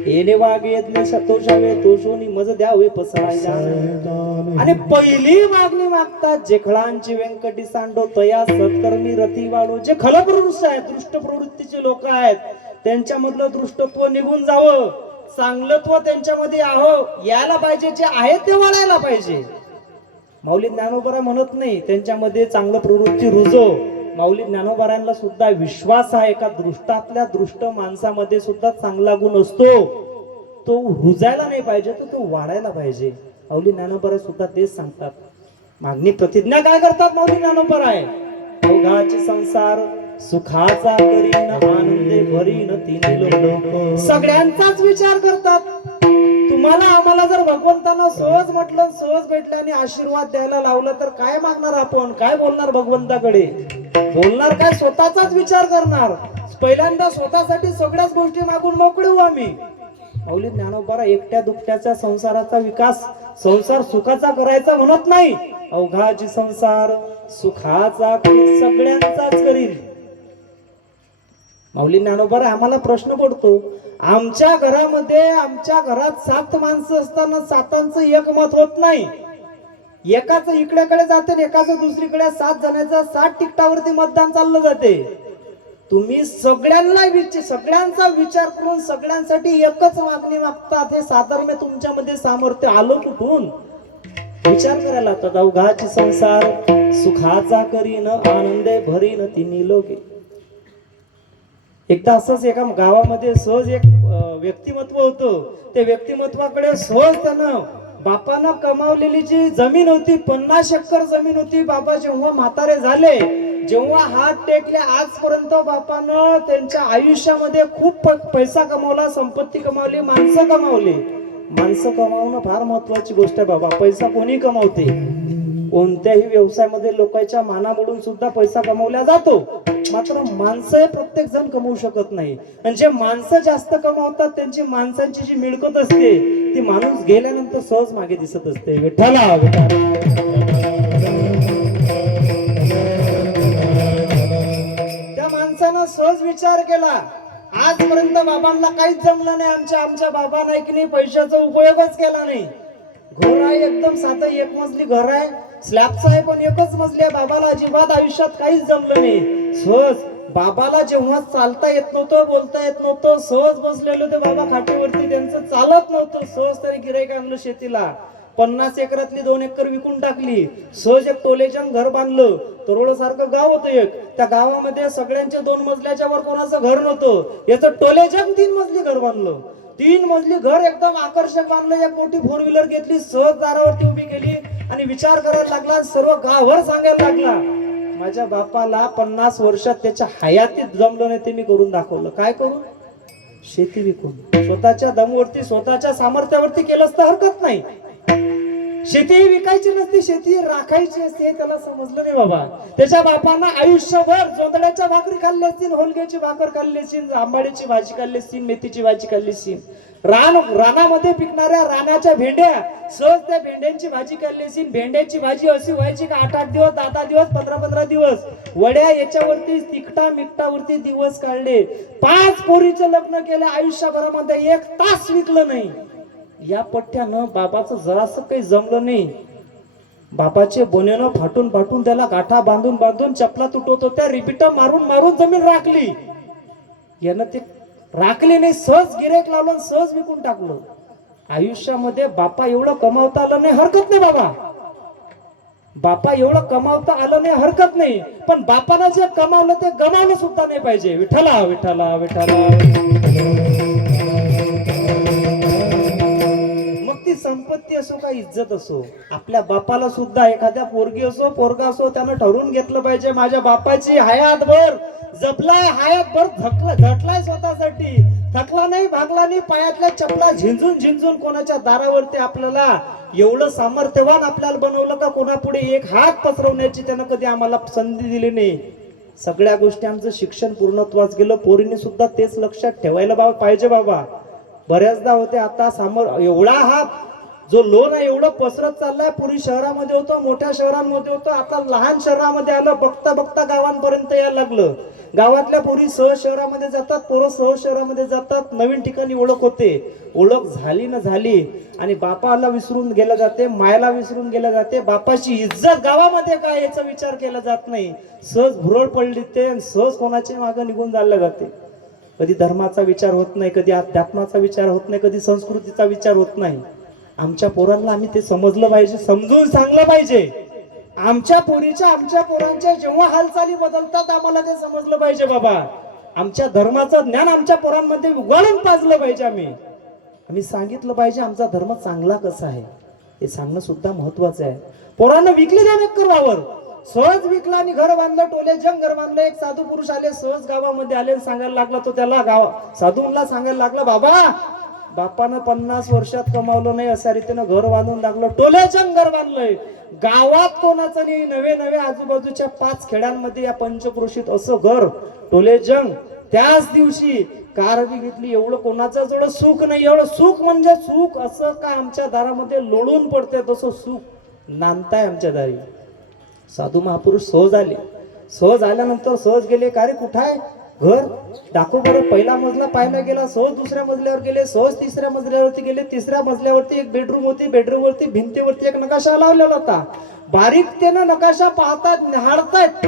येणे वागे येतले सतोषावे तोषोनी मज द्यावे पसराय जाणे. आणि पहिली मागणी मागतात, जेखळांची व्यंकटी सांडो तया सत्कर्मी रती वाढो. जे खलप्रवृत्त आहेत, दृष्ट प्रवृत्तीचे लोक आहेत, त्यांच्यामधलं दृष्टत्व निघून जावं, चांगलत्व त्यांच्यामध्ये यायला पाहिजे, जे आहे ते वाढायला पाहिजे. माऊली ज्ञानोबा म्हणत नाही त्यांच्यामध्ये चांगलं प्रवृत्ती रुजो. माऊली ज्ञानोबारांना सुद्धा विश्वास आहे का दृष्टातल्या दृष्ट माणसामध्ये सुद्धा चांगला गुण असतो, तो रुजायला नाही पाहिजे, तर तो वाढायला पाहिजे. माऊली ज्ञानोबा सुद्धा तेच सांगतात. मागणी प्रतिज्ञा काय करतात माऊली ज्ञानोबा आहे, अवघाची संसार सुखाचा करीन आनंदे भरीन तिन्ही लोक. सगळ्यांचाच विचार करतात. तुम्हाला आम्हाला जर भगवंतानं सहज म्हटलं, सहज भेटलं आणि आशीर्वाद द्यायला लावलं तर काय मागणार आपण, काय बोलणार भगवंताकडे, बोलणार काय, स्वतःचाच विचार करणार. पहिल्यांदा स्वतःसाठी सगळ्याच गोष्टी मागून मोकळे होऊ आम्ही. माऊली ज्ञानोबा एकट्या दुकट्याच्या संसाराचा विकास, संसार सुखाचा करायचा म्हणत नाही. अवघाची संसार सुखाचा सगळ्यांचाच करील. माऊली ज्ञानोबा आम्हाला प्रश्न पडतो, आमच्या घरामध्ये, आमच्या घरात 7 माणसं असताना 7चं एक मत होत नाही. एकाच इकडेकडे जाते, एकाच दुसरीकडे, 7 जणांचा 7 तिकटावरती मतदान चाललं जाते. तुम्ही सगळ्यांचा विचार करून सगळ्यांसाठी एकच मागणी मागतात. हे साधर्म्य तुमच्यामध्ये सामर्थ्य आलं कुठून, विचार करायला लागतात. अवघाची संसार सुखाचा करीन आनंदे भरीन तिन्ही लोके. एकदा असंच एका गावामध्ये सहज एक व्यक्तिमत्व होतं. ते व्यक्तिमत्वाकडे सहज त्यानं बापानं कमावलेली जी जमीन होती, 50 एकर जमीन होती. बाबा जेव्हा म्हातारे झाले, जेव्हा हात टेकले, आजपर्यंत बापानं त्यांच्या आयुष्यामध्ये खूप पैसा कमावला, संपत्ती कमावली, माणसं कमावली. माणसं कमावणं फार महत्वाची गोष्ट आहे बाबा. पैसा कोणी कमावते, कोणत्याही व्यवसायामध्ये लोकांच्या मानामोडून सुद्धा पैसा कमवला जातो. मात्र माणसं हे प्रत्येक जण कमवू शकत नाही. म्हणजे माणसं जास्त कमावतात, त्यांची माणसांची जी मिळकत असते ती माणूस गेल्यानंतर सहज मागे दिसत असते. विठ्ठला त्या माणसानं सहज विचार केला, आजपर्यंत बाबांना काहीच जमलं नाही, आमच्या बाबांना की नाही पैशाचा उपयोगच केला नाही. घर आहे एकदम साधं, 1 मजली घर आहे, स्लॅबचं आहे, पण 1च मजली आहे. बाबाला अजिबात आयुष्यात काहीच जमलं नाही. सहज बाबाला जेव्हा चालता येत नव्हतं, बोलता येत नव्हतं, सहज बसलेले होते बाबा खाटेवरती, त्यांचं चालत नव्हतं. सहज तरी गिऱ्हाईक आणलं शेतीला, 50 एकरातली 2 एकर विकून टाकली. सहज एक टोलेजंग घर बांधलं. तरोळ सारखं गाव होतं एक, त्या गावामध्ये सगळ्यांच्या 2 मजल्याच्या वर कोणाचं घर नव्हतं. याचं टोलेजंग 3 मजली घर बांधलं. 3 मजली घर एकदम आकर्षक बांधलं. एक मोठी 4 व्हीलर घेतली, सहज दारावरती उभी केली आणि विचार करायला लागला. सर्व गावभर सांगायला लागला, माझ्या बापाला 50 वर्षात त्याच्या हयातीत जमलं नाही, ते मी करून दाखवलं. काय करून? शेती विकून. स्वतःच्या दमवरती, स्वतःच्या सामर्थ्यावरती केलंच तर हरकत नाही. शेती विकायची नसती, शेती राखायची असते. त्याला समजलं नाही बाबा. त्याच्या बापांना आयुष्यभर जोंधळ्याच्या भाकरी खाल्ली असतील, होलग्याची भाकर खाल्ली असतील, आंबाडीची भाजी खाल्ली असतील, मेथीची भाजी खाल्ली असतील, रानामध्ये पिकणाऱ्या रानाच्या भेंड्या, सहज त्या भेंड्यांची भाजी खाल्ली असतील. भेंड्याची भाजी अशी व्हायची का 8-8 दिवस, 10-10 दिवस, 15-15 दिवस वड्या याच्यावरती तिखटा मिठटावरती दिवस काढले. 5 पोरीचं लग्न केलं. आयुष्यभरामध्ये 1 तास विकलं नाही. या पठ्ठ्यानं बाबाचं जरासं काही जमलं नाही. बापाचे बोनेनं फाटून त्याला गाठा बांधून चपला तुटवत होत्या, रिपीटर मारून जमीन राखली. यानं ते राखले नाही, सहज गिरेक लावलं, सहज विकून टाकलं. आयुष्यामध्ये बापा एवढं कमावता आलं नाही, हरकत नाही बाबा. बापा एवढं कमावता आलं नाही, हरकत नाही, पण बापाला जे कमावलं ते गमावलं सुद्धा नाही पाहिजे. विठ्ठला विठ्ठला विठ्ठला. ती संपत्ती असो का इज्जत असो, आपल्या बापाला सुद्धा, एखाद्या पोरगी असो पोरगा असो, त्यानं ठरवून घेतलं पाहिजे, माझ्या बापाची हयातभर जपलाय, हयातभर झटलाय स्वतःसाठी, थकला नाही, भागला नाही, पायातल्या चपला झिंजून झिंजून कोणाच्या दारावरती आपल्याला एवढं सामर्थ्यवान आपल्याला बनवलं का कोणापुढे एक हात पसरवण्याची त्यानं कधी आम्हाला संधी दिली नाही. सगळ्या गोष्टी आमचं शिक्षण पूर्णत्वास गेलं. पोरीने सुद्धा तेच लक्षात ठेवायला पाहिजे बाबा. बऱ्याचदा होते आता एवढा हा जो लोन आहे एवढं पसरत चाललाय. पूर्वी शहरामध्ये होतो, मोठ्या शहरांमध्ये होतो, आता लहान शहरामध्ये आलं. बघता बघता गावांपर्यंत यायला लागलं. गावातल्या पोरी सहज शहरामध्ये जातात, पोरं सहज शहरामध्ये जातात. नवीन ठिकाणी ओळख होते. ओळख झाली ना झाली आणि बापाला विसरून गेला जाते, मायला विसरून गेला जाते. बापाची इज्जत गावामध्ये काय याचा विचार केला जात नाही. सहज भुरळ पडली ते सहज कोणाच्या मागे निघून जायला जाते. कधी धर्माचा विचार होत नाही, कधी अध्यात्माचा विचार होत नाही, कधी संस्कृतीचा विचार होत नाही. आमच्या पोरांना आम्ही ते समजलं पाहिजे, समजून सांगलं पाहिजे. आमच्या पोरांच्या जेव्हा हालचाली बदलतात आम्हाला ते समजलं पाहिजे बाबा. आमच्या धर्माचं ज्ञान आमच्या पोरांमध्ये उघडून पाजलं पाहिजे. आम्ही सांगितलं पाहिजे आमचा धर्म चांगला कसा आहे हे सांगणं सुद्धा महत्वाचं आहे. पोरांना विकले द्या वावर, सहज विकला आणि घर बांधलं, टोले जंग घर बांधलं. एक साधू पुरुष आले, सहज गावामध्ये आले, सांगायला लागला तो त्याला साधूंना सांगायला लागला, बापानं 50 वर्षात कमावलं नाही अशा रीतीनं घर बांधून लागलं, टोल्याचं घर बांधलंय. गावात कोणाचं नाही, नवे आजूबाजूच्या 5 खेड्यांमध्ये या पंचक्रोशीत असं घर टोलेजंग. त्याच दिवशी कार बी घेतली. एवढं कोणाचं जवळ सुख नाही. एवढं सुख म्हणजे सुख असं का आमच्या दारामध्ये लोळून पडते तसं सुख नांदताय आमच्या दारी. साधू महापुरुष सहज आले. सहज आल्यानंतर सहज गेले, का रे कुठं आहे घर दाखव बरं. पहिला मजला पाहायला गेला, सहज दुसऱ्या मजल्यावर गेले, सहज तिसऱ्या मजल्यावरती गेले. तिसऱ्या मजल्यावरती एक बेडरूम होती. बेडरूमवरती भिंतीवरती एक नकाशा लावलेला होता. बारीकतेनं नकाशा पाहतात, निहाळतायत.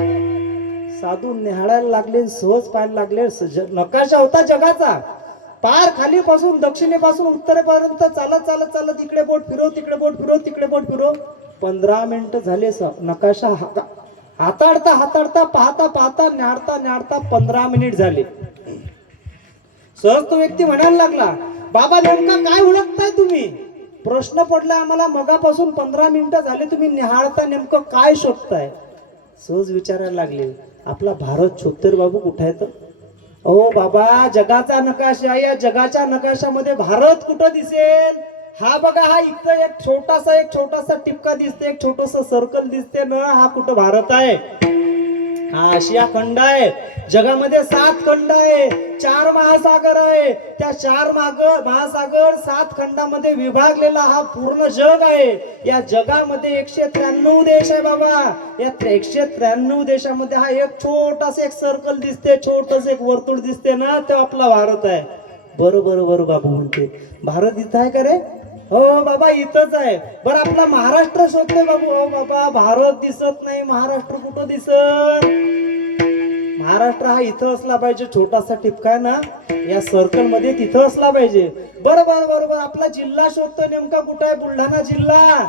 साधू निहाळायला लागले, सहज पाहायला लागले. नकाशा होता जगाचा. पार खालीपासून दक्षिणेपासून उत्तरेपर्यंत चालत चालत चालत इकडे बोट फिरव, तिकडे बोट फिरव, तिकडे बोट फिरव. 15 मिनिटं झाले. नकाशा हाताळता पाहता न्याडता 15 मिनिट झाले. सहज तो व्यक्ती म्हणायला लागला, बाबा नेमका काय ओळखताय तुम्ही? प्रश्न पडला आम्हाला, मगापासून 15 मिनिटं झाले तुम्ही निहाळता, नेमकं काय शोधताय? सहज विचारायला लागले, आपला भारत शोधतोय बाबू, कुठे आहे? तर ओ बाबा, जगाचा नकाशा, या जगाच्या नकाशामध्ये भारत कुठं दिसेल? हा बघा, हा इथं एक छोटासा टिपका दिसते, एक छोटस सर्कल दिसते ना, हा कुठं भारत आहे? हा आशिया खंड आहे. जगामध्ये 7 खंड आहे, 4 महासागर आहे. त्या 4 महासागर 7 खंडामध्ये विभागलेला हा पूर्ण जग आहे. या जगामध्ये 193 देश आहे बाबा. या 193 देशामध्ये हा एक छोटासा एक सर्कल दिसते, छोटस एक वर्तुळ दिसते ना, तो आपला भारत आहे. बरोबर बाबू म्हणते, भारत इथं आहे का रे? हो बाबा इथंच आहे. बरं आपला महाराष्ट्र शोधतोय बाबू. हो बाबा, भारत दिसत नाही, महाराष्ट्र कुठं दिसत? महाराष्ट्र हा इथं असला पाहिजे, छोटासा टिपका आहे ना या सर्कल मध्ये, तिथं असला पाहिजे. बरोबर आपला जिल्हा शोधतोय, नेमका कुठं आहे? बुलढाणा जिल्हा.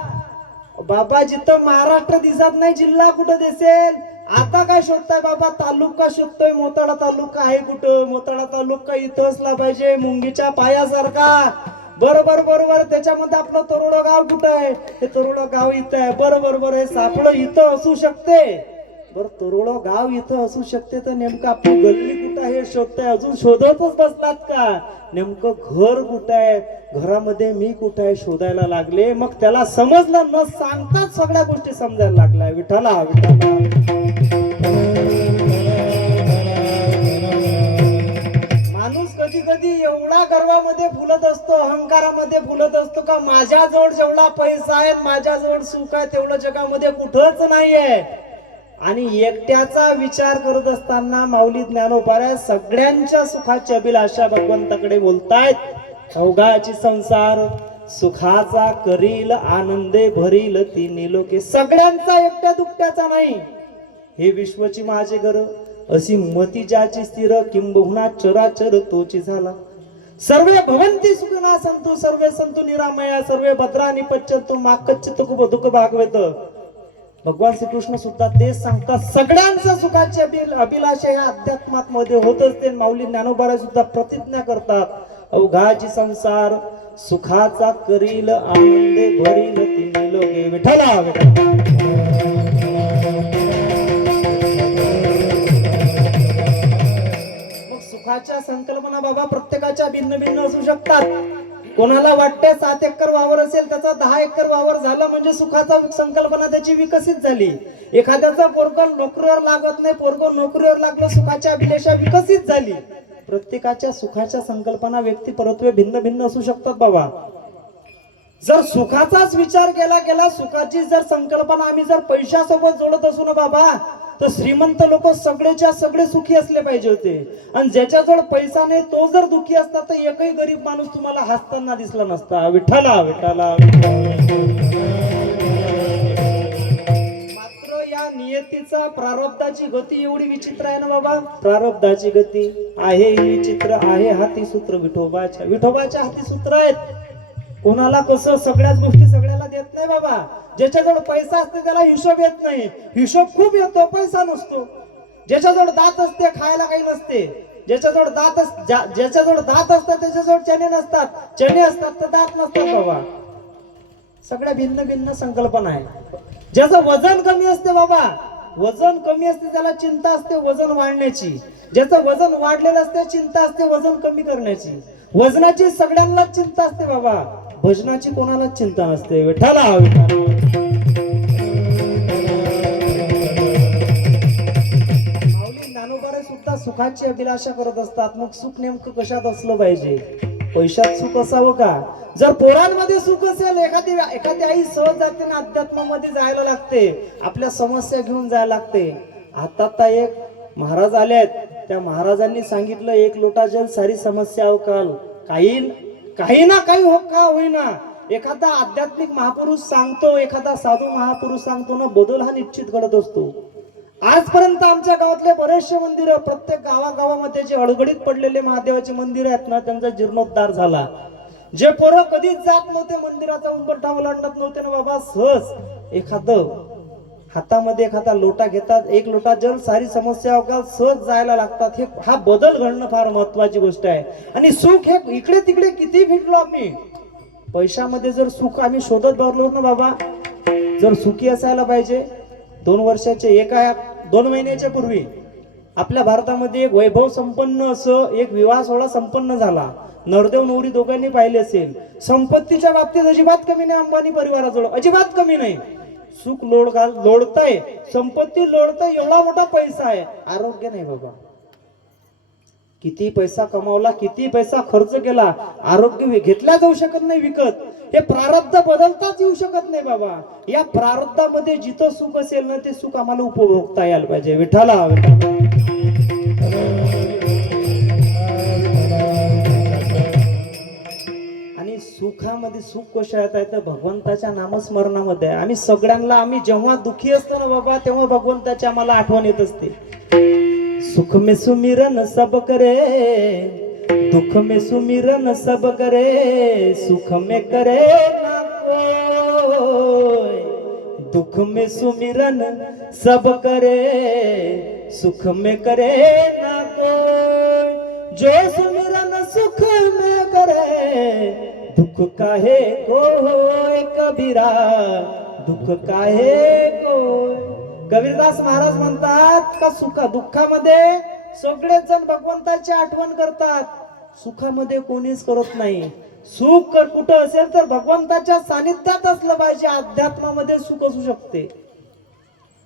बाबा, जिथं महाराष्ट्र दिसत नाही जिल्हा कुठं दिसेल? आता काय शोधताय बाबा? तालुका शोधतोय. मोताळा तालुका आहे कुठं? मोताळा तालुका इथं असला पाहिजे, मुंगीच्या पायासारखा. बरोबर त्याच्यामध्ये आपलं तरोडा गाव कुठं आहे? हे तरोडा गाव इथं आहे. बरोबर हे सापळं इथं असू शकते. बरं, तरोडा गाव इथं असू शकते, तर नेमकं आपली गल्ली कुठं आहे शोधताय? अजून शोधतच बसलात का? नेमकं घर कुठं आहे? घरामध्ये मी कुठं आहे शोधायला लागले. मग त्याला समजलं, न सांगताच सगळ्या गोष्टी समजायला लागल्या. विठ्ठला कधी एवढा गर्वामध्ये फुलत असतो, अहंकारामध्ये फुलत असतो का माझ्याजवळ जेवढा पैसा आहे, माझ्याजवळ सुख आहे, तेवढं जगामध्ये कुठंच नाहीये. आणि एकट्याचा विचार करत असताना माऊली ज्ञानोबाऱ्या सगळ्यांच्या सुखाची अभिलाषा भगवंताकडे बोलतायत. अवघाची संसार सुखाचा करील, आनंदे भरील तिन्ही लोके. सगळ्यांचा एकट्या दुकट्याचा नाही. हे विश्वची माझे घर, अशी मती ज्याची स्थिर, किंबहुना चराचर तोची झाला. सर्वे भवंती सुखना संतु, सर्वे संतु निरामया, सर्वे भद्रानी पच्यंतु, मा कच्चित दुःख भागवेत. भगवान श्रीकृष्ण सुद्धा तेच सांगतात. सगळ्यांच्या सुखाची अभिलाषा ह्या अध्यात्मात मध्ये होत असते. माऊली ज्ञानोबा सुद्धा प्रतिज्ञा करतात, अवघाची संसार सुखाचा करील, आनंदे भरील तिन्ही लोके. विठ्ठला सुखाच्या या संकल्पना बाबा प्रत्येकाच्या भिन्न भिन्न असू शकतात. कोणाला वाटते 7 एकर वावर असेल त्याचा 10 एकर वावर झाला म्हणजे सुखाचा संकल्पना त्याची विकसित झाली. एखाद्याचा पोरगं नोकरीवर लागत नाही, पोरगं नोकरीवर लागलं, सुखाच्या अभिलाषा विकसित झाली. प्रत्येकाच्या सुखाच्या संकल्पना व्यक्ती परत्वे भिन्न भिन्न असू शकतात बाबा. जर सुखाचाच विचार केला गेला, सुखाची जर संकल्पना आम्ही जर पैशासोबत जोडत असू ना बाबा, तर श्रीमंत लोक सगळेच्या सगळे सुखी असले पाहिजे होते. आणि ज्याच्याजवळ पैसा नाही तो जर दुखी असता तर एकही गरीब माणूस तुम्हाला हसताना दिसला नसता. विठ्ठला विठ्ठला. मात्र या नियतीचा प्रारब्धाची गती एवढी विचित्र आहे ना बाबा. प्रारब्धाची गती आहे ही विचित्र आहे. हाती सूत्र विठोबाच्या हाती सूत्र आहेत. कोणाला कसं सगळ्याच गोष्टी सगळ्याला देत नाही बाबा. ज्याच्याजवळ पैसा असते त्याला हिशोब येत नाही, हिशोब खूप येतो, पैसा नसतो. ज्याच्याजवळ दात असते खायला काही नसते, ज्याच्याजवळ दात असतात त्याच्याजवळ चणे नसतात, चणे असतात तर दात नसतात बाबा. सगळ्या भिन्न भिन्न संकल्पना आहे. ज्याचं वजन कमी असते बाबा, वजन कमी असते त्याला चिंता असते वजन वाढण्याची. ज्याचं वजन वाढलेलं असते चिंता असते वजन कमी करण्याची. वजनाची सगळ्यांनाच चिंता असते बाबा, भजनाची कोणालाच चिंता नसते. विठ्ठला. माऊली ज्ञानोबारे सुद्धा सुखाची अभिलाषा करत असतात. मग सुख नेमकं कशात असलं पाहिजे? पैशात सुख असावं का? जर पोरांमध्ये सुख असेल, एखादी आई सहज जाते ना अध्यात्मामध्ये जायला लागते, आपल्या समस्या घेऊन जायला लागते. आता एक महाराज आले आहेत, त्या महाराजांनी सांगितलं 1 लोटा जल सारी समस्या अवकाल. काही ना काही हो का होईना एखादा आध्यात्मिक महापुरुष सांगतो, एखादा साधू महापुरुष सांगतो ना, बदल हा निश्चित घडत असतो. आजपर्यंत आमच्या गावातले बरेचसे मंदिर, प्रत्येक गावागावामध्ये जे अडगडीत पडलेले महादेवाचे मंदिर आहेत ना, त्यांचा जीर्णोद्धार झाला. जे पोरं कधीच जात नव्हते मंदिराचा उंबरठा ओलांडत नव्हते ना बाबा, सहज एखादं हातामध्ये एखादा लोटा घेतात, 1 लोटा जल सारी समस्या अवकाल, सहज जायला लागतात. हा बदल घडणं फार महत्वाची गोष्ट आहे. आणि सुख हे इकडे तिकडे किती फिरलो आम्ही, पैशामध्ये जर सुख आम्ही शोधत बसलो ना बाबा, जर सुखी असायला पाहिजे. 2 महिन्याच्या पूर्वी आपल्या भारतामध्ये एक वैभव संपन्न असं एक विवाह सोहळा संपन्न झाला. नवरदेव नवरी दोघांनी पाहिले असेल. संपत्तीच्या बाबतीत अजिबात कमी नाही अंबानी परिवाराजवळ, अजिबात कमी नाही. सुख लोळताय, संपत्ती लोळताय, एवढा मोठा पैसा आहे, आरोग्य नाही बाबा. किती पैसा कमावला, किती पैसा खर्च केला, आरोग्य घेतला जाऊ शकत नाही विकत. हे प्रारब्ध बदलताच येऊ शकत नाही बाबा. या प्रारब्धामध्ये जिथं सुख असेल ना, ते सुख आम्हाला उपभोगता यायला पाहिजे. विठ्ठला. सुखामध्ये सुख कशात आहे तर भगवंताच्या नामस्मरणामध्ये आहे. आम्ही सगळ्यांना, आम्ही जेव्हा दुखी असतो ना बाबा, तेव्हा भगवंताची आम्हाला आठवण येत असते. सुख में सुमिरन सब करे, दुख में सुमिरन सब करे, सुख में करे ना कोई. दुख में सुमिरन सब करे, सुख में करे ना कोई. जो सुमिरन सुख में करे, दुख काहे कोय कबीरा, दुख काहे कोय. कबीरदास महाराज म्हणतात का दुःखामध्ये सगळेच जण भगवंताची आठवण करतात, सुखामध्ये कोणीच करत नाही. सुख कुठं असेल तर भगवंताच्या सानिध्यात असलं पाहिजे. अध्यात्मामध्ये सुख असू शकते.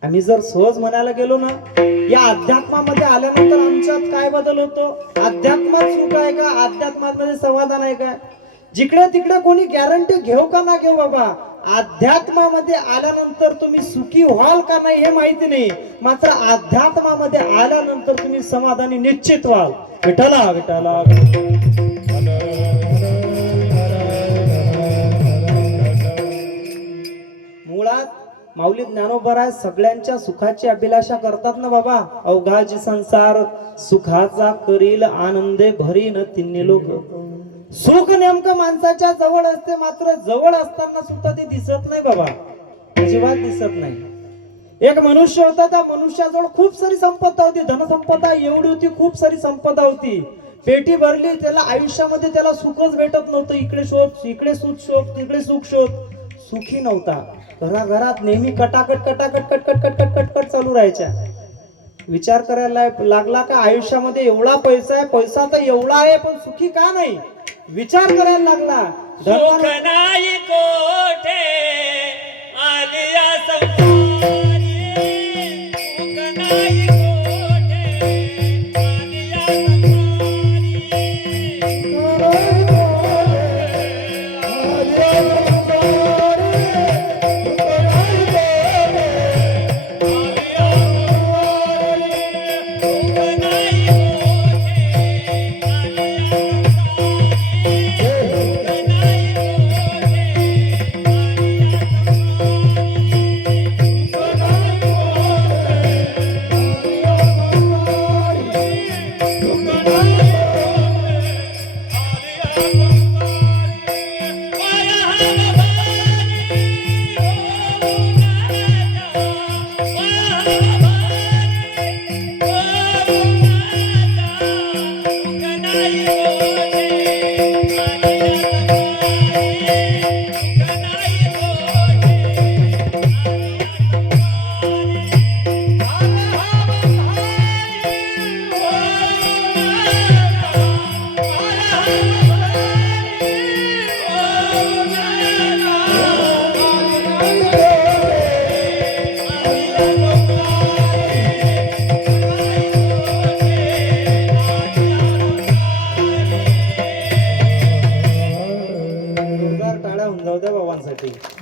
आम्ही जर सहज म्हणायला गेलो ना, या अध्यात्मामध्ये आल्यानंतर आमच्यात काय बदल होतो? अध्यात्मात सुख आहे का? अध्यात्मामध्ये समाधान आहे का? जिकडे तिकडे कोणी गॅरंटी घेऊ का ना घेऊ बाबा, अध्यात्मामध्ये आल्यानंतर तुम्ही सुखी व्हाल का नाही हे माहिती नाही, मात्र अध्यात्मामध्ये आल्यानंतर तुम्ही समाधानी निश्चित व्हाल. विठ्ठला विठ्ठला. मुळात माऊली ज्ञानोबा सगळ्यांच्या सुखाची अभिलाषा करतात ना बाबा. अवघाची संसार सुखाचा करील आनंदे भरीन तिन्ही लोक. सुख नेमकं माणसाच्या जवळ असते, मात्र जवळ असताना सुद्धा ते दिसत नाही बाबा, अजिबात दिसत नाही. एक मनुष्य होता, त्या मनुष्याजवळ खूप सारी संपदा होती, धनसंपदा एवढी होती, खूप सारी संपदा होती, पेटी भरली. त्याला आयुष्यामध्ये त्याला सुखच भेटत नव्हतं. इकडे शोध, इकडे सुख शोध, तिकडे सुख शोध, सुखी नव्हता. घराघरात नेहमी कटाकट कटाकट कटकट कटकट कटकट चालू राहायच्या. विचार करायला लागला का आयुष्यामध्ये एवढा पैसा आहे, पैसा तर एवढा आहे पण सुखी का नाही, विचार करायला लागला. सुख नाही कोठे आलिया संसारी, सुख नाही कोठे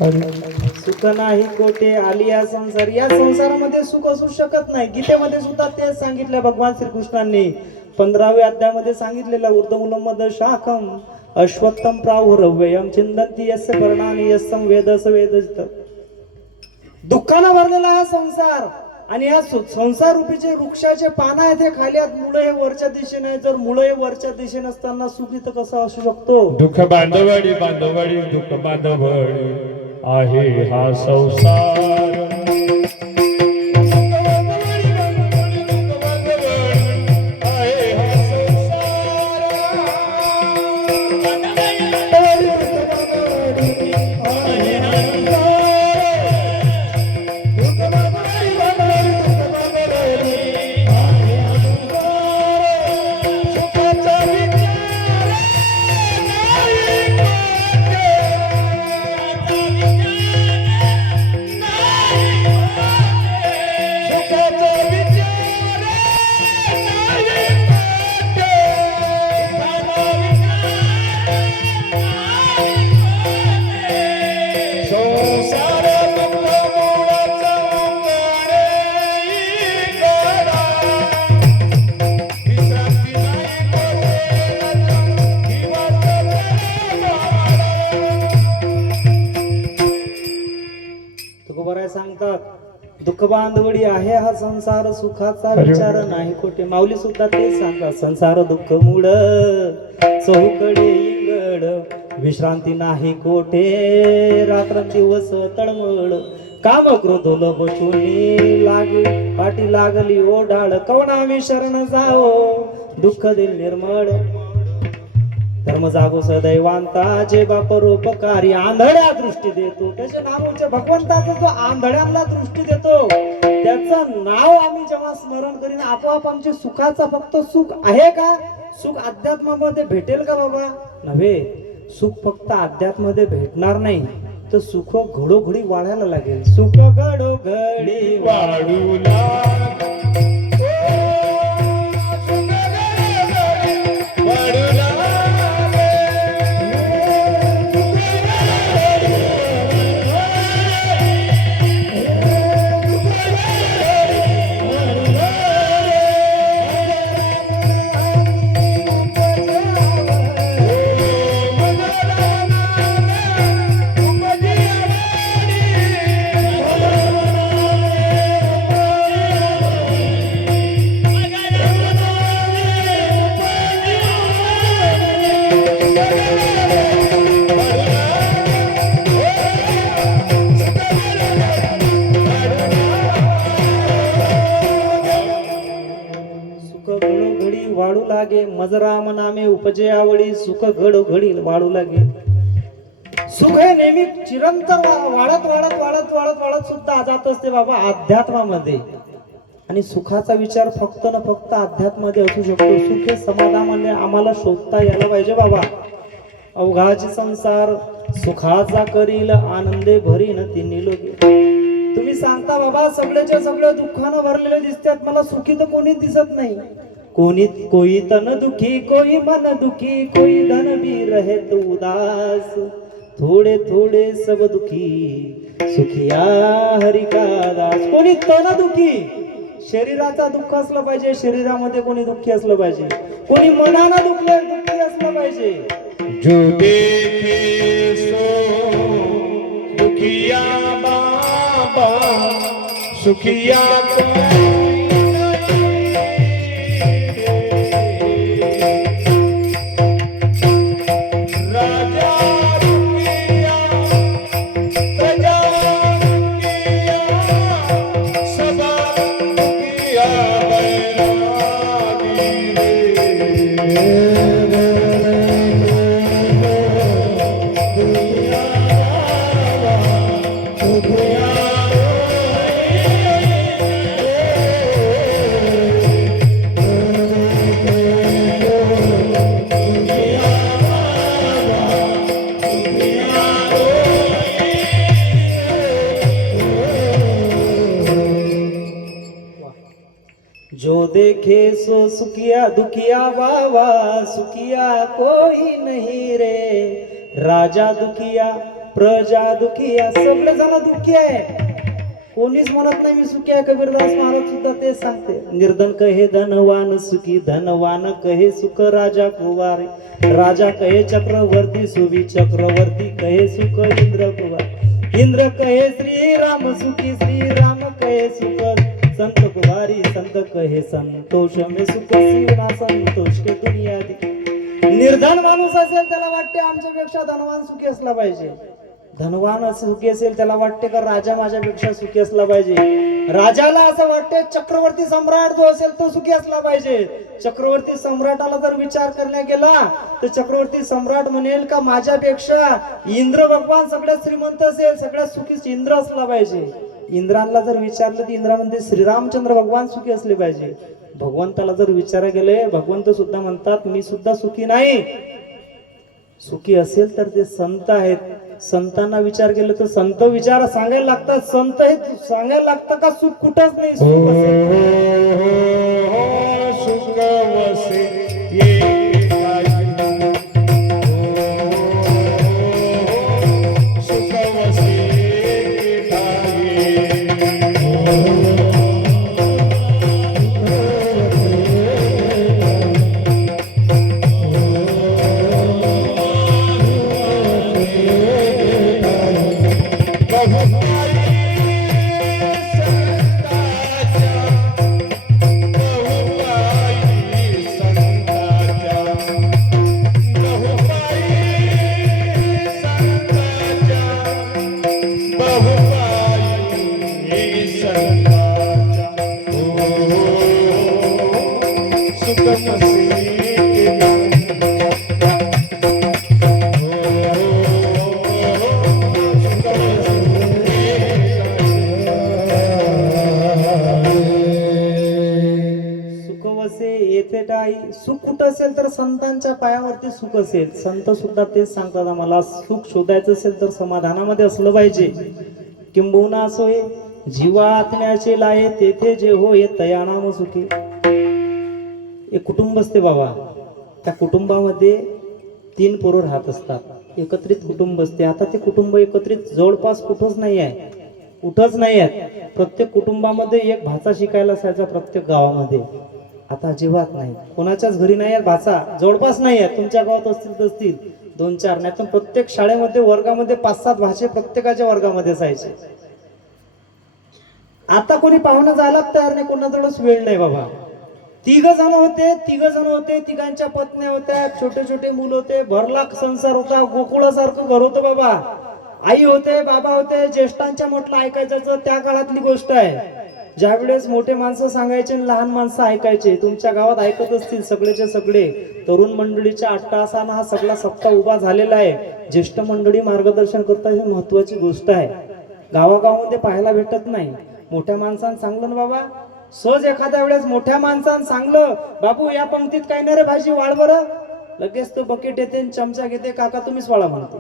आलिया संसारी. सुख नाही कोठे आलिया संसार, या संसारामध्ये सुख असू शकत नाही. गीतेमध्ये सुद्धा तेच सांगितलं भगवान श्रीकृष्णांनी 15व्या अध्यायामध्ये सांगितलेलं ऊर्ध्वमूलम शाखम अश्वत्थम प्राहुरव्ययम चिंतन्ति यस्य पर्णानि यस्सं वेद स वेदजित. दुःखानं भरलेला हा संसार आणि या संसार रूपीचे वृक्षाचे पानं आहेत हे खाली आहेत, मुळे हे वरच्या दिशेने आहे. जर मुळे हे वरच्या दिशेने असताना सुख इथं कसं असू शकतो. दुःख बांधवडी बांधवडी दुःख बांधवडी आहे हा संसार. सांगतात दुःख बांधवडी आहे हा संसार, सुखाचा विचार नाही कोठे. माऊली सुद्धा तेच सांगतात, संसार दुःख मूळ चहूकडे इंगड, विश्रांती नाही कोठे रात्र दिवस तळमळ. काम क्रोध बचुनी लागे पाठी लागली ओढाळ, कवना मी शरण जाओ दुःख दिल निर्मळ. धर्म जागो सदैवांता जे बाप रोपकारी, आंधळ्या दृष्टी देतो. त्याचे नाव उच्च भगवंताचा जो आंधळ्यांना दृष्टी देतो त्याचं नाव आम्ही जेव्हा स्मरण करीन आपोआप आमचे सुखाचा फक्त सुख आहे का, सुख अध्यात्मामध्ये भेटेल का बाबा, नव्हे. सुख फक्त अध्यात्मामध्ये भेटणार नाही तर सुख घडोघडी वाढायला लागेल. सुख घडोघडी वाढू लाग वाढू लागे. मजराम नामे उपजे आवडी, सुख घडोघडी वाढू लागे. सुख हे नेहमी चिरंतर वाढत वाढत वाढत वाढत वाढत सुद्धा जात असते बाबा अध्यात्मामध्ये. आणि सुखाचा विचार फक्त न फक्त अध्यात्मध्ये असू शकतो. सुख हे समाधानाने आम्हाला शोधता यायला पाहिजे बाबा. अवघाची संसार सुखाचा करील आनंदे भरीन तिन्ही लोके. तुम्ही सांगता बाबा सगळेच्या सगळे दुःखानं भरलेले दिसतात, मला सुखी तर कोणीच दिसत नाही. कोई तन दुखी, कोई मन दुखी, कोई धन भी रहे तो उदास. थोडे थोडे सब दुखी सुखिया हरि का दास. कोणी तन दुखी, शरीराचा दुःख असलं पाहिजे, शरीरामध्ये कोणी दुःखी असलं पाहिजे. कोणी मनानं दुःखी असलं पाहिजे. जो देखे सो दुखिया बाबा सुखिया कोई नहीं रे. राजा दुखिया प्रजा दुखिया सब दुखिया बैरागी रे. जो देखे सो सुखिया दुखिया बाबा सुखिया कोई नहीं रे. राजा दुखिया प्रजा दुखिया सगळे जण दुखी आहे, कोणीच म्हणत नाही मी सुखी आहे. कबीरदास महाराज सुद्धा ते सांगते. निर्धन कहे धनवान सुखी, धनवान कहे सुख राजा कुवारे. राजा कहे चक्रवर्ती सुवी, चक्रवर्ती कहे सुख इंद्र कुवार. इंद्र कहे श्री राम सुखी, श्री राम कहे सुख संत कुमारी. संत कहे संतोष में सुख शिवना संतोष के दुनिया दी. निर्धन माणूस असेल त्याला वाटते आमच्यापेक्षा धनवान सुखी असला पाहिजे. धनवान असं सुखी असेल त्याला वाटते का राजा माझ्यापेक्षा सुखी असला पाहिजे. राजाला असं वाटते चक्रवर्ती सम्राट जो असेल तो सुखी असला पाहिजे. चक्रवर्ती सम्राटाला जर विचार करण्यात गेला तर चक्रवर्ती सम्राट म्हणेल का माझ्यापेक्षा इंद्र भगवान सगळ्यात श्रीमंत असेल, सगळ्यात सुखी इंद्र असला पाहिजे. इंद्रांना जर विचारलं तर इंद्रामध्ये श्रीरामचंद्र भगवान सुखी असले पाहिजे. भगवंताला जर विचारा गेले भगवंत सुद्धा म्हणतात मी सुद्धा सुखी नाही. सुखी असेल तर ते संत आहेत. संतांना विचार केलं तर संत विचार सांगायला लागतात. संत हे सांगायला लागतं का सुख कुठंच नाही. सुख सुख वसे ये सुख कुठं असेल तर संतांच्या पायावरती सुख असेल. संत सुद्धा तेच सांगतात आम्हाला सुख शोधायचं असेल तर समाधानामध्ये असलं पाहिजे. किंबहुना सोय जीवा आत्म्याचे लाये तेथे जे होय तयानाम सुखी. एक कुटुंब असते बाबा, त्या कुटुंबामध्ये 3 पोरं राहत असतात. एकत्रित कुटुंब असते. आता ते कुटुंब एकत्रित जवळपास कुठंच नाही आहे, कुठंच नाही आहेत. प्रत्येक कुटुंबामध्ये एक भाचा शिकायला असायचा प्रत्येक गावामध्ये. आता अजिबात नाही, कोणाच्याच घरी नाही आहेत भाचा, जवळपास नाही आहेत. तुमच्या गावात असतील 2-4 नाही तर प्रत्येक शाळेमध्ये वर्गामध्ये 5-7 भाषे प्रत्येकाच्या वर्गामध्ये असायचे. आता कोणी पाहुणं जायला तयार नाही, कोणाजवळच वेळ नाही बाबा. 3 जण होते, तिघांच्या पत्न्या होत्या, छोटे छोटे मुलं होते, भरला संसार होता, गोकुळासारखं घर होतं बाबा. आई होते, बाबा होते, ज्येष्ठांच्या म्हटलं ऐकायचं. त्या काळातली गोष्ट आहे. ज्यावेळेस मोठे माणसं सांगायचे आणि लहान माणसं ऐकायचे. तुमच्या गावात ऐकत असतील सगळेचे सगळे. तरुण मंडळीच्या अट्टाहासानं हा सगळा सप्ताह उभा झालेला आहे. ज्येष्ठ मंडळी मार्गदर्शन करतात, ही महत्वाची गोष्ट आहे. गावागावामध्ये पाहायला भेटत नाही. मोठ्या माणसांना सांगलं ना बाबा सहज एखाद्या वेळेस मोठ्या माणसानं सांगलं, बाबू या पंक्तीत काही नाही रे भाजी वाढ बरं, लगेच तो बकेट येते आणि चमचा घेते, काका तुम्हीच वाढा म्हणते.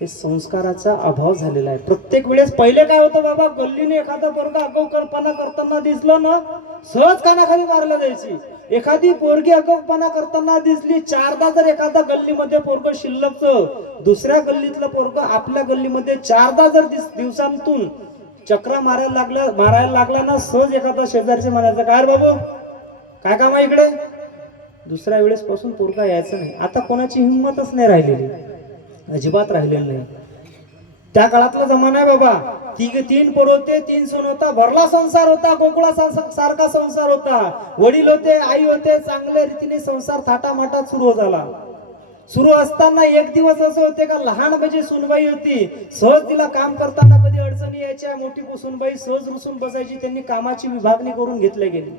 हे संस्काराचा अभाव झालेला आहे. प्रत्येक वेळेस पहिले काय होतं बाबा, गल्लीने एखादा पोरगा आगाऊपणा करताना दिसलं ना, सहज कानाखाली मारला जायची. एखादी पोरगी आगाऊपणा करताना दिसली, चारदा जर एखादा गल्लीमध्ये पोरग शिल्लकचं दुसऱ्या गल्लीतलं पोरग आपल्या गल्लीमध्ये चारदा जर दिवसांतून चक्रा मारायला लागला ना, सहज एखादा शेजारचे म्हणायचं, काय रे बाबू काय काम आहे इकडे. दुसऱ्या वेळेस पासून पोरगा यायचं नाही. आता कोणाची हिंमतच नाही राहिलेली, अजिबात राहिलेलं नाही. त्या काळातला जमाना आहे बाबा. तीन पोर होते, 3 सून होता, भरला संसार होता, गोकुळा सारखा संसार होता. वडील होते, आई होते, चांगल्या रीतीने संसार थाटामाटात सुरू झाला. सुरू असताना एक दिवस असे होते का, लहान म्हणजे सुनबाई होती, सहज तिला काम करताना कधी अडचणी यायच्या, मोठी सुनबाई सहज रुसून बसायची. त्यांनी कामाची विभागणी करून घेतल्या गेली.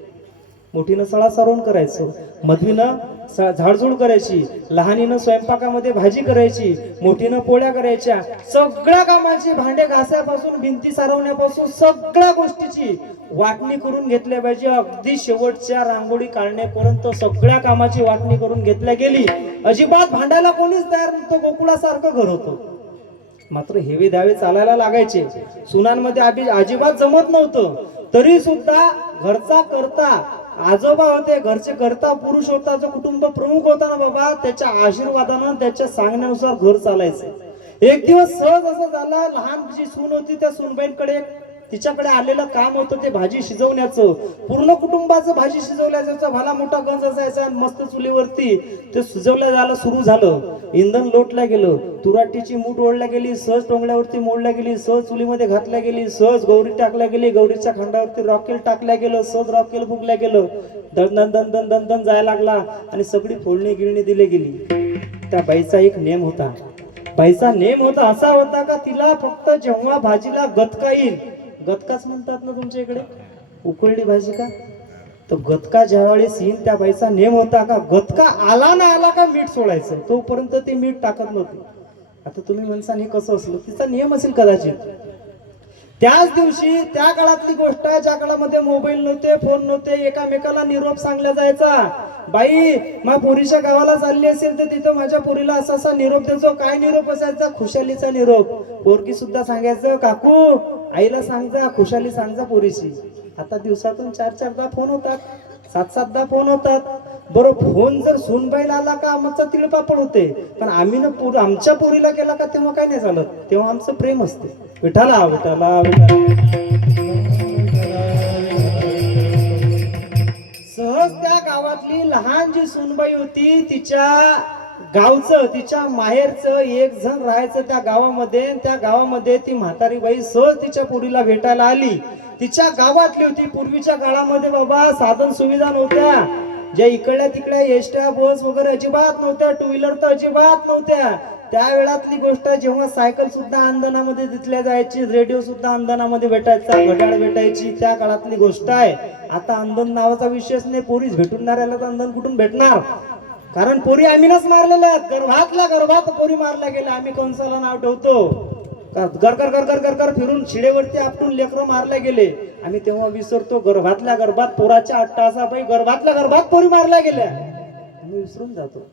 मोठीनं सळा सारवण करायचं, मधवीनं झाडझूड करायची, लहानीनं स्वयंपाकामध्ये भाजी करायची, मोठीनं पोळ्या करायच्या. सगळ्या कामाची, भांडे घासायपासून भिंती सारवण्यापासून सगळ्या गोष्टीची वाटणी करून घेतल्या पाहिजे. अगदी शेवटच्या रांगोळी काढण्यापर्यंत सगळ्या कामाची वाटणी करून घेतल्या गेली. अजिबात भांडायला कोणीच तयार नव्हतं. गोकुळासारखं घर होतं. मात्र हेवे दावे चालायला लागायचे. सुनांमध्ये अजिबात जमत नव्हतं. तरी सुद्धा घरचा करता आजोबा होते, घरचे करता पुरुष होता, जो कुटुंब प्रमुख होता ना बाबा, त्याच्या आशीर्वादानं त्याच्या सांगण्यानुसार घर चालायचं. एक दिवस सहज असं झालं, लहान जी सून होती त्या सूनबाईंकडे तिच्याकडे आलेलं काम होतं ते भाजी शिजवण्याचं. पूर्ण कुटुंबाचं भाजी शिजवल्याचा भला मोठा गंज असायचा. मस्त चुलीवरती ते शिजवल्या झालं, सुरू झालं. इंधन लोटल्या गेलं, तुराटीची मूठ ओढल्या गेली, सहज टोंगल्यावरती मोडल्या गेली, सहज चुलीमध्ये घातल्या गेली, सहज गौरी टाकल्या गेली, गौरीच्या खांडावरती रॉकेल टाकल्या गेलं, सहज रॉकेल फुगल्या गेलं. दन दन दन दन दन जायला लागला आणि सगळी फोडणी गिळणी दिली गेली. त्या बाईचा एक नेम होता. बाईचा नेम होता असा होता का, तिला फक्त जेव्हा भाजीला गतका येईल, गतकाच म्हणतात ना तुमच्या इकडे, उकळली भाजी का, तर गतका ज्यावेळेस येईल त्या बाईचा नेम होता का, गतका आला ना आला का मीठ सोडायचं, तोपर्यंत ते मीठ टाकत नव्हते. आता तुम्ही म्हणसान हे कसं असलं, तिचा नियम असेल कदाचित. त्याच दिवशी त्या काळातली गोष्ट आहे, ज्या काळामध्ये मोबाईल नव्हते, फोन नव्हते, एकामेकाला निरोप सांगला जायचा. बाई मा पोरीच्या गावाला चालली असेल तर तिथं माझ्या पोरीला असा असा निरोप द्यायचो. काय निरोप असायचा, खुशालीचा निरोप. पोरगी सुद्धा सांगायचं, काकू आईला सांगजा, खुशाली सांगजा पोरीची. आता दिवसातून 4-4दा फोन होतात, 7-7दा फोन होतात. बरं, फोन जर सुनबाईला आला का आमचा तिळपापड होते, पण आम्ही ना आमच्या पोरीला केला का तेव्हा काय नाही चालत, तेव्हा आमचं प्रेम असते. विठाला विठाला सहज त्या गावातली लहान जी सुनबाई होती, तिच्या गावचं, तिच्या माहेरचं एक जण राहायचं त्या गावामध्ये. त्या गावामध्ये ती म्हातारी बाई सहज तिच्या पोरीला भेटायला आली. तिच्या गावातली होती. पूर्वीच्या काळामध्ये बाबा साधन सुविधा नव्हत्या, ज्या इकडल्या तिकडल्या एसट्या बस वगैरे अजिबात नव्हत्या, टू व्हीलर तर अजिबात नव्हत्या. त्या वेळातली गोष्ट, जेव्हा सायकल सुद्धा अंधनामध्ये दिसल्या जायची, रेडिओ सुद्धा अंधनामध्ये भेटायचा, घड्याळ भेटायची, त्या काळातली गोष्ट आहे. आता अंधन नावाचा विषयच नाही. पोरीच भेटून नाही राहिला तर अंधन कुठून भेटणार, कारण पोरी आम्हीच मारलेल्या आहेत. गर्भात पोरी मारल्या गेल्या. आम्ही कंसाला नाव ठेवतो. घर कर फिरून शिडेवरती आपटून लेकरं मारल्या गेले. आम्ही तेव्हा विसरतो, गर्भात पोराच्या अट्टासापाई गर्भातल्या गर्भात पोरी मारल्या गेल्या, आम्ही विसरून जातो.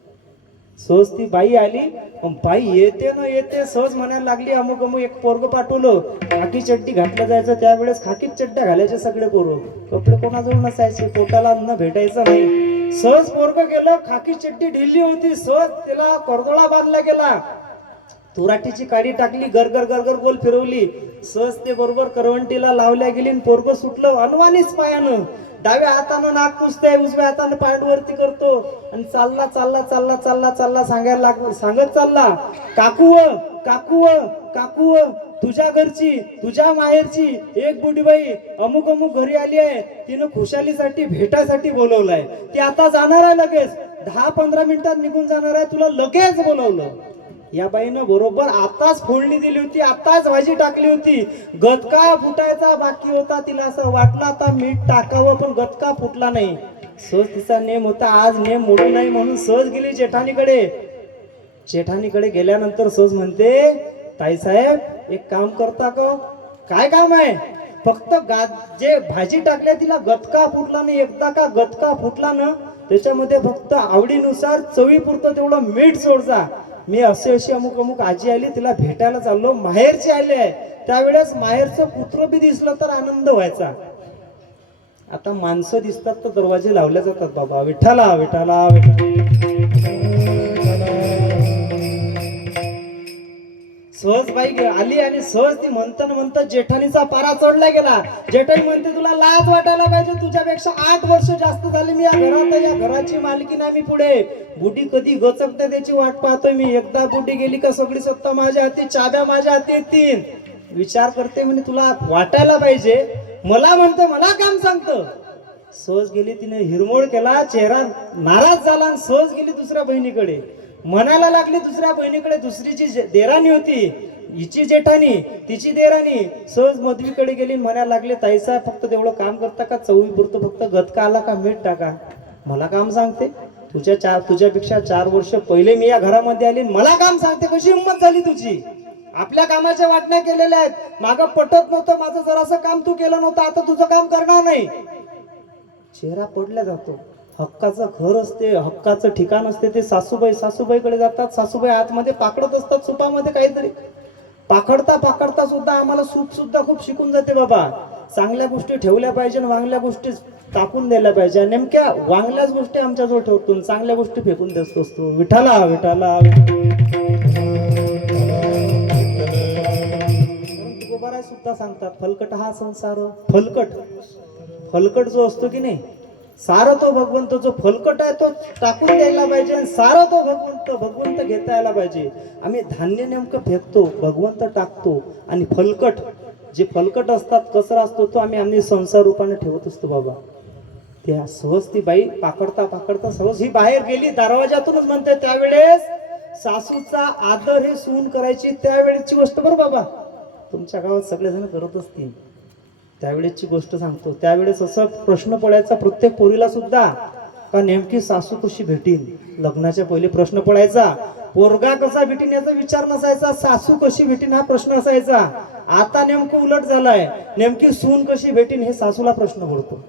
सहज ती बाई आली, पण बाई येते न येते सहज म्हणायला लागली, अमुक अमुक एक पोरग पाठवलं, खाकी चड्डी घातलं जायचं. त्यावेळेस खाकीच चड्ड्या घालायचे सगळे पोरं, कपडे कोणाजवळ नसायचे, पोटाला अन्न भेटायचं नाही. सहज पोरग गेलं, खाकी चड्डी ढिल्ली होती, सहज त्याला करदोळा बांधला गेला, तुराटीची काडी टाकली, गरगर गोल फिरवली, सहज ते बरोबर करवंटीला लावल्या गेली. पोरग सुटलं अनवानीच पायानं. डाव्या हातानं नाक पुसते, उजव्या हातानं पांडवरती करतो आणि चालला सांगत चालला, काकू तुझ्या घरची, तुझ्या माहेरची एक बुढीबाई अमुक घरी आली आहे, तिनं खुशालीसाठी भेटासाठी बोलवलंय. ती आता जाणार आहे, लगेच 10-15 मिनिटात निघून जाणार आहे, तुला लगेच बोलवलं. या बाईनं बरोबर आताच फोडणी दिली होती, आताच भाजी टाकली होती. गतका फुटायचा बाकी होता. तिला असं वाटलं आता मीठ टाकावं, पण गतका फुटला नाही. सहज तिचा नेम होता, आज नेम मोडू नाही म्हणून सहज गेली जेठानीकडे. जेठानीकडे गेल्यानंतर सहज म्हणते, ताईसाहेब एक काम करता का? काय काम आहे? फक्त जे भाजी टाकल्या तिला गतका फुटला नाही, एकदा का गतका फुटला ना त्याच्यामध्ये फक्त आवडीनुसार चवीपुरतं तेवढं मीठ सोडजा. मी अशी अमुक अमुक आजी आली तिला भेटायला चाललो, माहेरची आली आहे, त्यावेळेस माहेरचं पुत्र बी दिसलं तर आनंद व्हायचा. आता माणसं दिसतात तर दरवाजे लावले जातात. बाबा विठ्ठला विठ्ठला सहज बाई आली आणि सहज ती म्हणता जेठानीचा पारा चढला गेला. जेठानी म्हणते तुला लाज वाटायला पाहिजे, तुझ्यापेक्षा 8 वर्ष जास्त झाली मी या घरात, या घराची मालकी नाही मी पुढे. बुडी कधी गचकते त्याची वाट पाहतोय मी. एकदा बुडी गेली का सगळी सत्ता माझ्या हाती, चाब्या माझ्या हाती येतील. विचार करते म्हणजे तुला वाटायला पाहिजे. मला म्हणते मला काम सांगतं. सहज गेली, तिने हिरमोळ केला, चेहरा नाराज झाला आणि सहज गेली दुसऱ्या बहिणीकडे. म्हणायला लागली दुसऱ्या बहिणीकडे, दुसरी जी देराणी होती हिची जेठानी, तिची देराणी सहज मधवीकडे गेली, म्हणायला लागले ताईसाहेब फक्त तेवढं काम करता का, चवी पुरतं फक्त गतका आला का मीठ टाका. मला काम सांगते, तुझ्यापेक्षा 4 वर्ष पहिले मी या घरामध्ये आली, मला काम सांगते. कशी हिंमत झाली तुझी? आपल्या कामाच्या वाटण्या केलेल्या आहेत. मागं पटत नव्हतं माझं, जरासं काम तू केलं नव्हतं, आता तुझं काम करणार नाही. चेहरा पडला जातो. हक्काचं घर असते, हक्काचं ठिकाण असते, ते सासूबाईकडे जातात. सासूबाई आतमध्ये पाकडत असतात सुपामध्ये काहीतरी. पाकडता सुद्धा आम्हाला सूप सुद्धा खूप शिकून जाते बाबा. चांगल्या गोष्टी ठेवल्या पाहिजे, वांगल्या गोष्टी टाकून द्यायला पाहिजे. नेमक्या वांगल्याच गोष्टी आमच्याजवळ ठेवतो, चांगल्या गोष्टी फेकून देत असतो. विठाला विठाला गोबारा सुद्धा सांगतात फलकट हा संसार. फलकट जो असतो की नाही, सारं तो भगवंत, जो फलकट आहे तो टाकून द्यायला पाहिजे आणि सारं तो भगवंत घेता यायला पाहिजे. आम्ही धान्य नेमकं फेकतो, भगवंत टाकतो आणि जे फलकट असतात, कचरा असतो तो आम्ही संसार रूपाने ठेवत असतो बाबा. त्या सहज ती बाई पाकडता सहज ही बाहेर गेली, दरवाजातूनच म्हणते. त्यावेळेस सासूचा आदर हे सून करायची त्यावेळेची गोष्ट बरं बाबा. तुमच्या गावात सगळेजण करत असतील, त्यावेळेची गोष्ट सांगतो. त्यावेळेस असं प्रश्न पडायचा प्रत्येक पोरीला सुद्धा, का नेमकी सासू कशी भेटीन. लग्नाच्या पहिले प्रश्न पडायचा, पोरगा कसा भेटीन याचा विचार नसायचा, सासू कशी भेटीन हा प्रश्न असायचा. आता नेमकं उलट झालंय, नेमकी सून कशी भेटीन हे सासूला प्रश्न पडतो.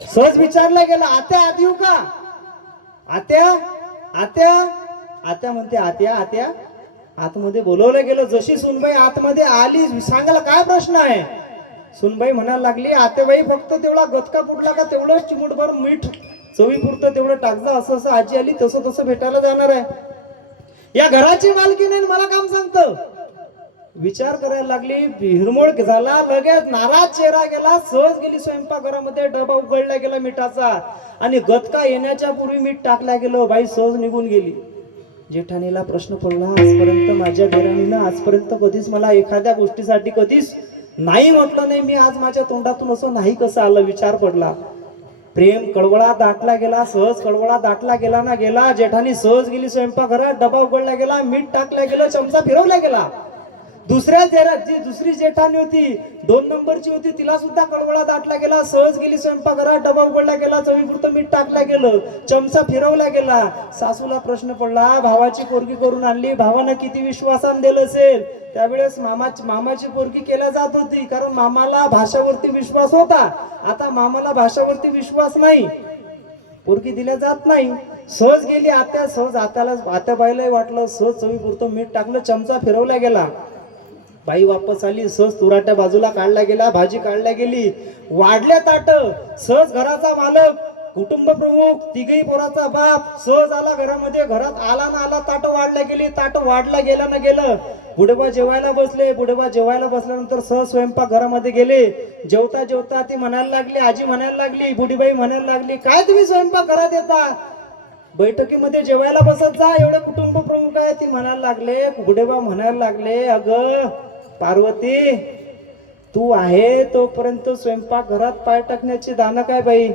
सहज विचारला गेला, आत्या आत येऊ का? आत्या म्हणते आत्या आतमध्ये बोलवलं गेलं. जशी सुनबाई आतमध्ये आली, सांगायला काय प्रश्न आहे. सुनबाई म्हणायला लागली, आतेबाई फक्त तेवढा गतका फुटला का तेवढं चिमूटभर मीठ चवीपुरतं तेवढं टाकजा. असं आजी आली तसं भेटायला जाणार आहे. या घराची मालकी नाही, मला काम सांगतं. विचार करायला लागली, हिरमोळ झाला, लगेच नाराज चेहरा गेला. सहज गेली स्वयंपाकघरामध्ये, डबा उघडला गेला मिठाचा आणि गतका येण्याच्या पूर्वी मीठ टाकल्या गेलं. बाई सहज निघून गेली. जेठाणीला प्रश्न पडला, आजपर्यंत माझ्या देराणीनं आजपर्यंत कधीच मला एखाद्या गोष्टीसाठी कधीच नाही म्हटलं नाही. मी आज माझ्या तोंडातून असं नाही कसं आलं. विचार पडला. प्रेम कळवळा दाटला गेला, सहज कळवळा दाटला गेला ना गेला. जेठानी सहज गेली स्वयंपाकघरात, डबा उघडला गेला, मीठ टाकला गेलं, चमचा फिरवला गेला. दुसरी जेठानी होती, 2 नंबरची होती, तिला सुद्धा कळवळा दाटला गेला. सहज गेली स्वयंपाकघरात, डबा उघडला गेला, चवीपुरतं मीठ टाकलं गेलं, चमचा फिरवला गेला. सासूला प्रश्न पडला, भावाची पोरगी करून आणली, भावानं किती विश्वासानं दिलं असेल. त्यावेळेस मामाची पोरगी केल्या जात होती, कारण मामाला भाषावरती विश्वास होता. आता मामाला भाषावरती विश्वास नाही, पोरगी दिल्या जात नाही. सहज गेली आत्याबाईलाही वाटलं, सहज चवीपुरतं मीठ टाकलं, चमचा फिरवला गेला. बाई वापस आली, सहज तुराट्या बाजूला काढला गेला, भाजी काढल्या गेली, वाढल्या ताट. सहज घराचा मालक, कुटुंब प्रमुख, तिघही पोराचा बाप सहज आला घरामध्ये. घरात आला ना आला, ताट वाढल्या गेली, ताट वाढला गेला ना गेलं. बुडबा जेवायला बसल्यानंतर सहज स्वयंपाक घरामध्ये गेले. जेवता ती म्हणायला लागली, आजी म्हणायला लागली, बुढीबाई म्हणायला लागली, काय तुम्ही स्वयंपाक घरात येता, बैठकीमध्ये जेवायला बसत जा, एवढे कुटुंब प्रमुख आहे. ती म्हणायला लागले, बुढेबा म्हणायला लागले, अगं पार्वती, तू आहे तोपर्यंत स्वयंपाक घरात पाय टाकण्याची दाना काय बाई.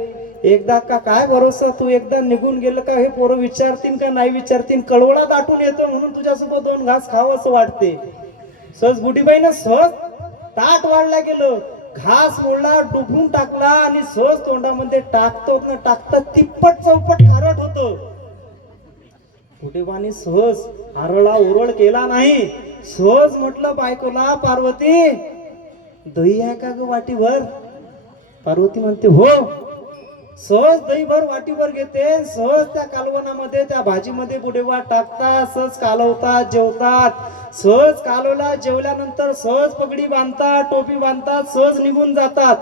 एकदा का काय भरोसा, तू एकदा निघून गेलं का हे पोरं विचारतील का नाही विचारतील. कळवळा दाटून येतो म्हणून तुझ्यासोबत 2 घास खावं असं वाटते. सहज बुढीबाईनं सहज ताट वाढला गेलं, घास मोडला, डुबून टाकला आणि सहज तोंडामध्ये टाकता तिप्पट चौपट खारट होतं. बुढीबाईने सहज आरळा ओरळ केला नाही. सहज म्हटलं बायकोला, पार्वती दही आहे का ग वाटीभर? पार्वती म्हणते हो. सहज दहीभर वाटीभर घेते, सहज त्या कालवणामध्ये त्या भाजीमध्ये बुडेवा टाकतात, सहज कालवतात, जेवतात. सहज कालवला जेवल्यानंतर सहज पगडी बांधतात, टोपी बांधतात, सहज निघून जातात.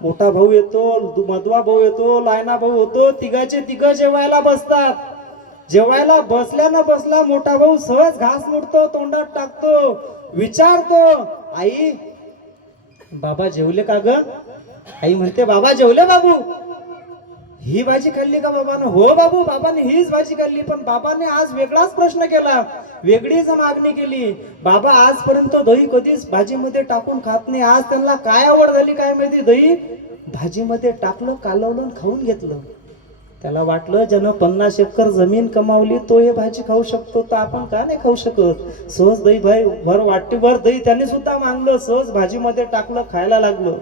मोठा भाऊ येतो, मधवा भाऊ येतो, लायना भाऊ होतो, तिघाचे तिघ जेवायला बसतात. जेवायला बसल्या न बसला मोठा भाऊ सहज घास मोडतो, तोंडात टाकतो, विचारतो आई बाबा जेवले का ग? आई म्हणते बाबा जेवले बाबू. ही भाजी खाल्ली का बाबानं? हो बाबू बाबाने हीच भाजी खाल्ली, पण बाबाने आज वेगळाच प्रश्न केला, वेगळीच मागणी केली. बाबा आजपर्यंत दही कधीच भाजीमध्ये टाकून खात नाही, आज त्यांना काय आवड झाली काय माहिती, दही भाजीमध्ये टाकलं, कालवलं, खाऊन घेतलं. त्याला वाटलं ज्यानं 50 एकर जमीन कमावली तो हे भाजी खाऊ शकतो, तर आपण का नाही खाऊ शकत? सहज दही भर वाटीभर दही त्याने सुद्धा मागलं, सहज भाजीमध्ये टाकलं, खायला लागलं.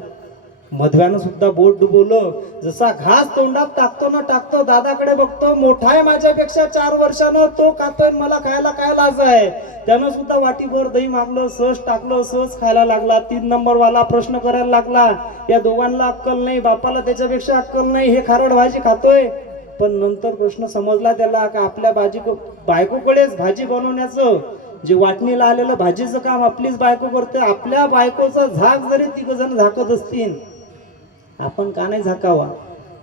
मधव्यानं सुद्धा बोट डुबवलं. जसा घास तोंडात टाकतो ना टाकतो, दादाकडे बघतो, मोठा आहे माझ्यापेक्षा 4 वर्षानं, तो खातोय, मला खायला काय लाज आहे? त्यानं सुद्धा वाटीभर दही मागलं, सहज टाकलं, सहज खायला लागला. 3 नंबर वाला प्रश्न करायला लागला, या दोघांना अक्कल नाही, बापाला त्याच्यापेक्षा अक्कल नाही, हे खारड भाजी खातोय. पण नंतर प्रश्न समजला त्याला का आपल्या बायकोकडेच भाजी बनवण्याचं, जे वाटणीला आलेलं भाजीचं काम आपलीच बायको करते. आपल्या बायकोचा झाक जरी 3 जण झाकत असतील, आपण का नाही झाकावा?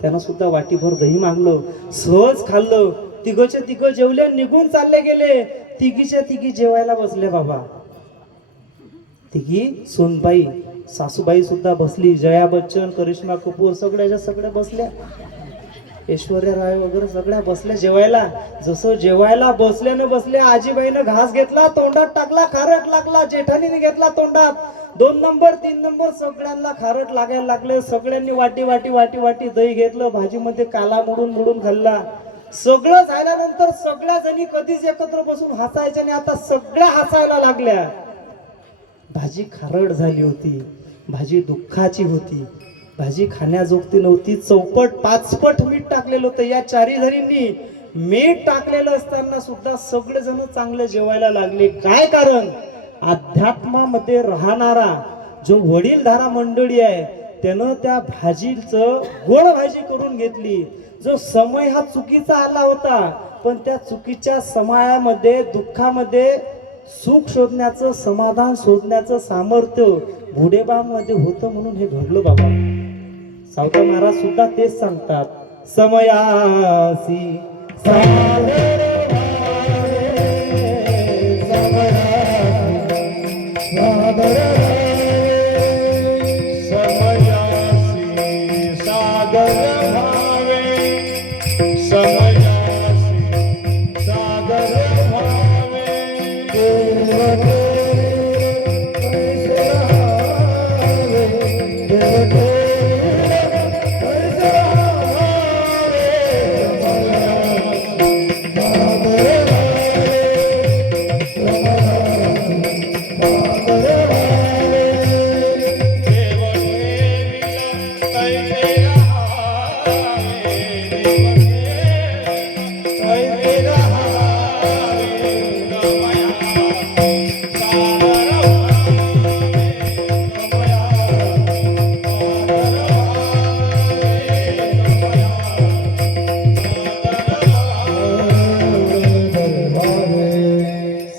त्यानं सुद्धा वाटीभर दही मागलं, सहज खाल्लं. तिघचे तिघ जेवले, निघून चालले गेले. तिघीच्या तिघी जेवायला बसले बाबा. तिघी सोनबाई, सासूबाई सुद्धा बसली, जया बच्चन, करिश्मा कपूर सगळ्याच्या सगळ्या बसल्या, ऐश्वर्या राय वगैरे सगळ्या बसल्या जेवायला. जसं जेवायला बसल्यानं बसल्या आजीबाईनं घास घेतला, तोंडात टाकला, खारट लागला. जेठानीने घेतला तोंडात. 2 नंबर 3 नंबर सगळ्यांना खारट लागायला लागले. सगळ्यांनी वाटी वाटी वाटी वाटी दही घेतलं, भाजीमध्ये काला मोडून मोडून खाल्ला. सगळं झाल्यानंतर सगळ्या जणी कधीच एकत्र बसून हसायच्या आणि आता सगळ्या हसायला लागल्या. भाजी खारट झाली होती, भाजी दुःखाची होती, भाजी खाण्याजोगती नव्हती. चौपट 5पट मीठ टाकलेलं होतं. या 4 जणींनी मीठ टाकलेलं असताना सुद्धा सगळेजण चांगले जेवायला लागले. काय कारण? अध्यात्मामध्ये राहणारा जो वडीलधारा मंडळी आहे त्यानं त्या भाजीचं गोड भाजी करून घेतली. जो समय हा चुकीचा आला होता, पण त्या चुकीच्या समयामध्ये, दुःखामध्ये सुख शोधण्याचं, समाधान शोधण्याचं सामर्थ्य भुडेबामध्ये होतं, म्हणून हे घडलं बाबा. सावता महाराज सुद्धा तेच सांगतात, समयासी सादर समयासी सादर भावे, समयासी सादर भावे.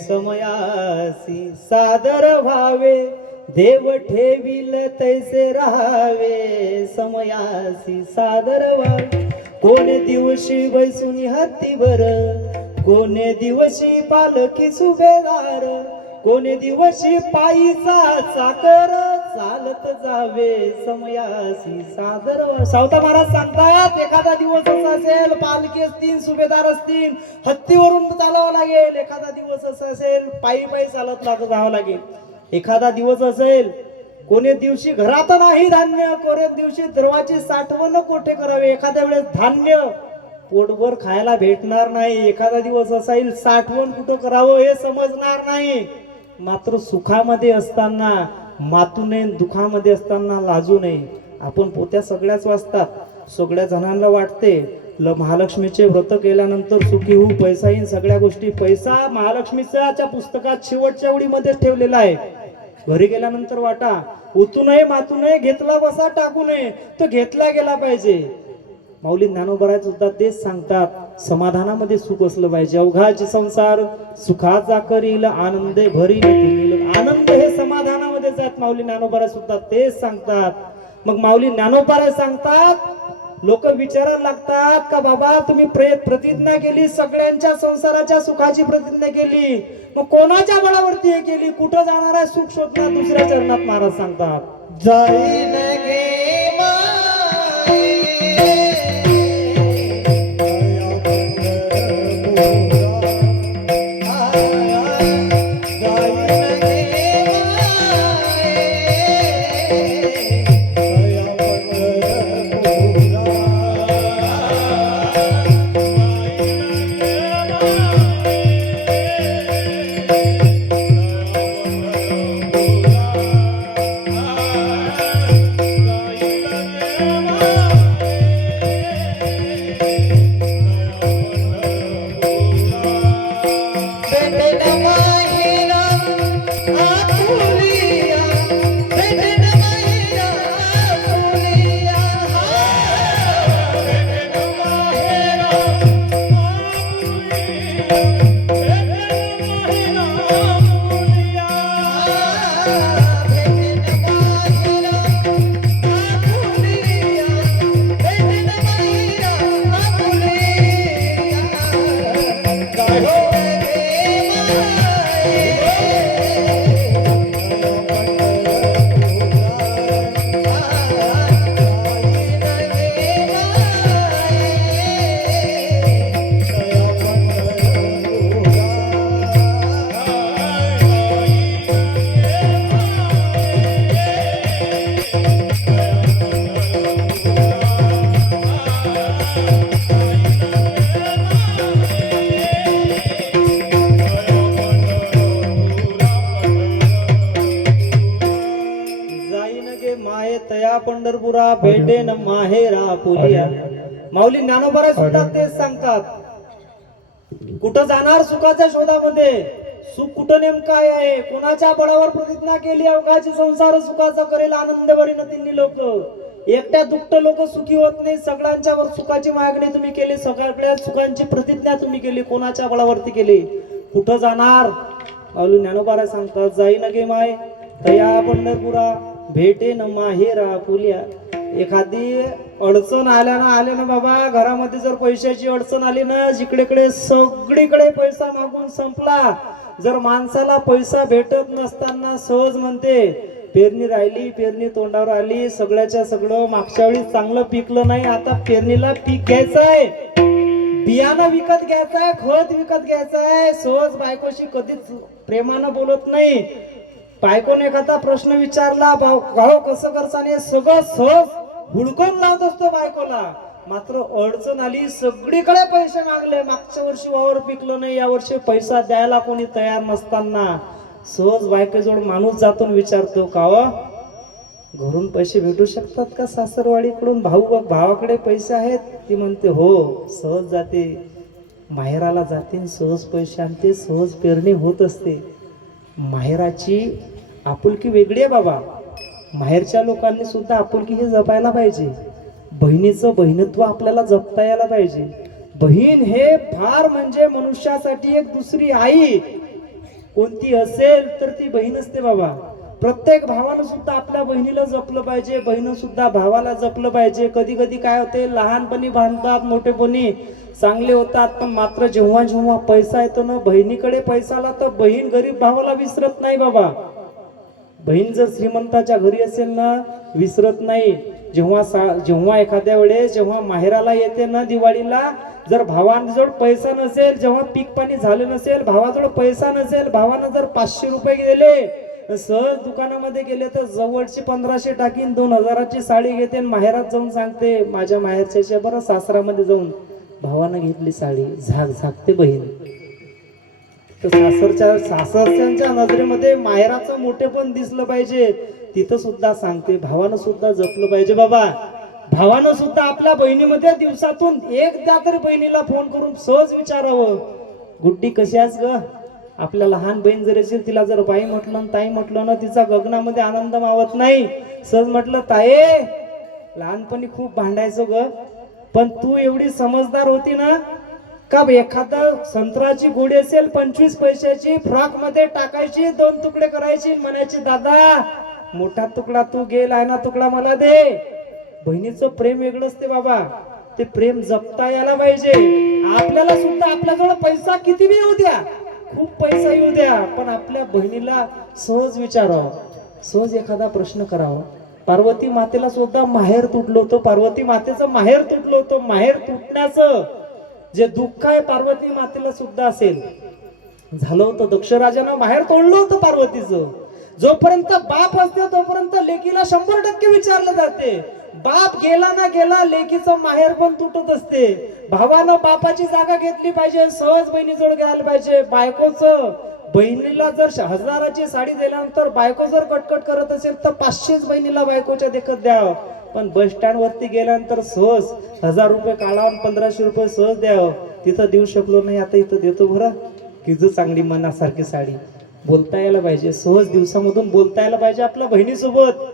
समयासी सादर व्हावे, देव ठेविल तैसे राहावे. समयासी सादर व्हावे, कोणे दिवशी बैसुनी हत्तीवर, कोणे दिवशी पालखी सुभेदार, कोणे दिवशी पायीचा चाकर चालत जावे. समयासी सादर व्हावे. सावता महाराज सांगतात, एखादा दिवस असा असेल, पालखी असतील, सुभेदार असतील, हत्तीवरून चालावं लागेल. एखादा दिवस असा असेल, पायी पायी चालत जावं लागेल. एखादा दिवस असेल, कोणे दिवशी घरात नाही धान्य, कोणे दिवशी द्रवाची साठवण कोठे करावे. एखाद्या वेळेस धान्य पोटभर खायला भेटणार नाही. एखादा दिवस असेल, साठवण कुठं करावं हे समजणार नाही. मात्र सुखामध्ये असताना मातू नये, दुःखामध्ये असताना लाजू नये. आपण पोत्या सगळ्याच वाचतात, सगळ्या जणांना वाटते महालक्ष्मीचे व्रत केल्यानंतर सुखी होऊ, पैसा येईन, सगळ्या गोष्टी. पैसा महालक्ष्मीच्या पुस्तकात शेवटच्या ओळीमध्ये ठेवलेला आहे. घरी गेल्यानंतर वाटा उतू नये मातू नये, घेतला बसा टाकू नये, तो घेतला गेला पाहिजे. माऊली ज्ञानोबा सुद्धा तेच सांगतात, समाधानामध्ये सुख असलं पाहिजे. अवघाचे संसार सुखाचा करील, आनंदे भरील. आनंद हे समाधानामध्ये जात. माऊली ज्ञानोबा सुद्धा तेच सांगतात. मग माऊली ज्ञानोबा सांगतात, लोक विचारायला लागतात का बाबा तुम्ही प्रतिज्ञा केली, सगळ्यांच्या संसाराच्या सुखाची प्रतिज्ञा केली, मग कोणाच्या बळावरती हे केली, कुठं जाणार आहे सुख शोधणार? दुसऱ्या चरणात महाराज सांगतात, जाईन गे माये पंढरपुरा भेटे न माहेरा पुलिया. माऊली ज्ञानोबा सुद्धा तेच सांगतात, कुठं जाणार सुखाच्या शोधामध्ये? सुख कुठं नेमकं काय आहे? कोणाच्या बळावर प्रतिज्ञा केली, अवघाची संसार सुखाचा करेल, आनंद भरीन तिन्ही लोक. एकट्या दुष्ट लोक सुखी होत नाही, सगळ्यांच्या वर सुखाची मागणी तुम्ही केली, सगळ्या सुखांची प्रतिज्ञा तुम्ही केली, कोणाच्या बळावरती केली? कुठं जाणार? माऊली ज्ञानोबा सांगतात, जाईन गे माय तया पंढरपुरा भेटे न माहेरा पुलिया. एखादी अडचण आले ना बाबा, घरामध्ये जर पैशाची अडचण आली ना, जिकडेकडे सगळीकडे पैसा मागून संपला. जर माणसाला पैसा भेटत नसताना सहज म्हणते, पेरणी राहिली, पेरणी तोंडावर आली, सगळ्याच्या सगळं मागच्या वेळी चांगलं पिकलं नाही, आता पेरणीला पीक घ्यायचंय, बियाणं विकत घ्यायचंय, खत विकत घ्यायचंय. सहज बायकोशी कधीच प्रेमानं बोलत नाही. बायकोने एखादा प्रश्न विचारला, भाऊ कसं करसाने, सगळं सहज हुडकून लावत असतो बायकोला. मात्र अडचण आली, सगळीकडे पैसे मागले, मागच्या वर्षी वावर पिकलं नाही, या वर्षी पैसा द्यायला कोणी तयार नसताना सहज बायकोजवळ माणूस जातो विचारतो, का घरून पैसे भेटू शकतात का सासरवाडीकडून? भावाकडे पैसे आहेत? ती म्हणते हो. सहज जाते, माहेराला जाते, सहज पैसे आणते, सहज पेरणी होत असते. माहेराची आपुलकी वेगळी आहे बाबा. माहेरच्या लोकांनी सुद्धा आपुलकी हे जपायला पाहिजे. बहिणीचं बहिणत्व आपल्याला जपता यायला पाहिजे. बहीण हे फार म्हणजे मनुष्यासाठी एक दुसरी आई कोणती असेल तर ती बहीण असते बाबा. प्रत्येक भावानं सुद्धा आपल्या बहिणीला जपलं पाहिजे, बहिण सुद्धा भावाला जपलं पाहिजे. कधी कधी काय होते, लहानपणी भांडतात, मोठेपणी चांगले होतात, पण मात्र जेव्हा जेव्हा पैसा येतो ना, बहिणीकडे पैसा आला तर बहीण गरीब भावाला विसरत नाही बाबा. बहीण जर श्रीमंताच्या घरी असेल ना, विसरत नाही. जेव्हा एखाद्या वेळेस जेव्हा माहेराला येते ना दिवाळीला, जर भावांजवळ पैसा नसेल, जेव्हा पीक पाणी झालं नसेल, भावाजवळ पैसा नसेल, भावानं जर 500 रुपये दिले, सहज दुकानामध्ये गेले तर जवळचे 1500 टाकीन, 2000ची साडी घेते, माहेरात जाऊन सांगते माझ्या माहेरच्या बरं, सासरामध्ये जाऊन भावानं घेतली साडी, झाकते बहीण. तर सासरच्यांच्या नजरेमध्ये माहेराचं मोठेपण दिसलं पाहिजे, तिथं सुद्धा सांगते भावानं सुद्धा जपलं पाहिजे बाबा. भावानं सुद्धा आपल्या बहिणीमध्ये दिवसातून एकदा तरी बहिणीला फोन करून सहज विचारावं, गुड्डी कशी आहेस ग, आपल्या लहान बहीण जर असेल तिला जर बाई म्हटलं आणि ताई म्हटलं ना तिचा गगनामध्ये आनंद मावत नाही. सहज म्हटलं ताये लहानपणी खूप भांडायचो ग, पण तू एवढी समजदार होती ना का एखादा संत्र्याची गोडी असेल 25 पैशाची फ्रॉक मध्ये टाकायची 2 तुकडे करायची म्हणायची दादा मोठा तुकडा तू गेलाय ना तुकडा मला दे. बहिणीचं प्रेम वेगळं असते बाबा, ते प्रेम जपता यायला पाहिजे. आपल्याला सुद्धा आपल्याजवळ पैसा किती बी येऊ द्या, खूप पैसा येऊ द्या, पण आपल्या बहिणीला सहज विचारावं, सहज एखादा प्रश्न करावा. पार्वती मातेला सुद्धा माहेर तुटलं होतं, पार्वती मातेचं माहेर तुटलं होतं. माहेर तुटण्याचं जे दुःख आहे पार्वती मातेला सुद्धा असेल झालं होतं. दक्ष राजानं माहेर तोडलं होतं पार्वतीचं. जोपर्यंत बाप असते तोपर्यंत लेकीला 100% विचारलं जाते. बाप गेला ना गेला लेकीचं माहेर पण तुटत असते. भावानं बापाची जागा घेतली पाहिजे, सहज बहिणीजवळ घ्यायला पाहिजे. बायकोचं बहिणीला जर 1000ची साडी दिल्यानंतर बायको जर कटकट करत असेल तर 500च बहिणीला बायकोच्या देखत द्यावं. पण बस स्टँड वरती गेल्यानंतर सहज 1000 रुपये काढा 1500 रुपये सहज द्यावं. तिथं देऊ शकलो नाही आता इथं देतो बरं की जो चांगली मनासारखी साडी. बोलता यायला पाहिजे, सहज दिवसामधून बोलता यायला पाहिजे आपल्या बहिणीसोबत.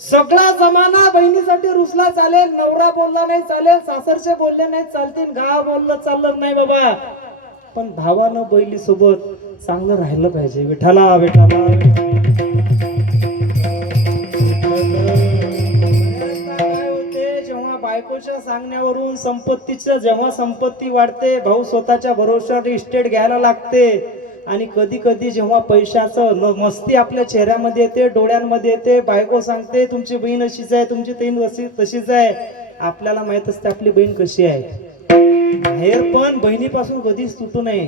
सगळा जमाना बहिणीसाठी रुसला चालेल, नवरा बोलला नाही चालेल, सासरचे बोलले नाही चालतील, गाव बोललं चाललं नाही बाबा, पण भावानं बहिणी सोबत चांगलं राहिलं पाहिजे. विठाला विठाला काय होते जेव्हा बायकोच्या सांगण्यावरून संपत्तीचं जेव्हा संपत्ती वाढते, भाऊ स्वतःच्या भरोश्यावर इस्टेट घ्यायला लागते. आणि कधी कधी जेव्हा पैशाचं मस्ती आपल्या चेहऱ्यामध्ये येते, डोळ्यांमध्ये येते, बायको सांगते तुमची बहीण अशीच आहे, तुमची बहीण तशीच आहे. आपल्याला माहित असते आपली बहीण कशी आहे. माहेर पण बहिणीपासून कधीच तुटू नये.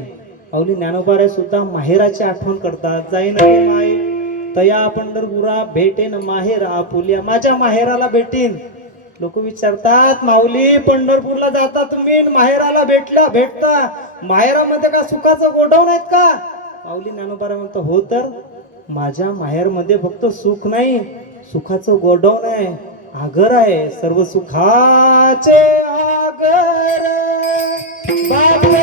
अवली ज्ञानोबाराय सुद्धा माहेराची आठवण करतात. जाईन माय तया पंढरपुरा भेटेन माहेरा आपुल्या, माझ्या माहेराला भेटीन. लोक विचारतात माऊली पंढरपूरला जाता तुम्ही माहेराला भेटता, माहेरामध्ये का सुखाचं गोडाऊन आहेत का? माऊली ज्ञानोबाराय म्हणतो हो तर माझ्या माहेरमध्ये फक्त सुख नाही, सुखाचं गोडाऊन आहे, आगर आहे, सर्व सुखाचे आगर बापरे.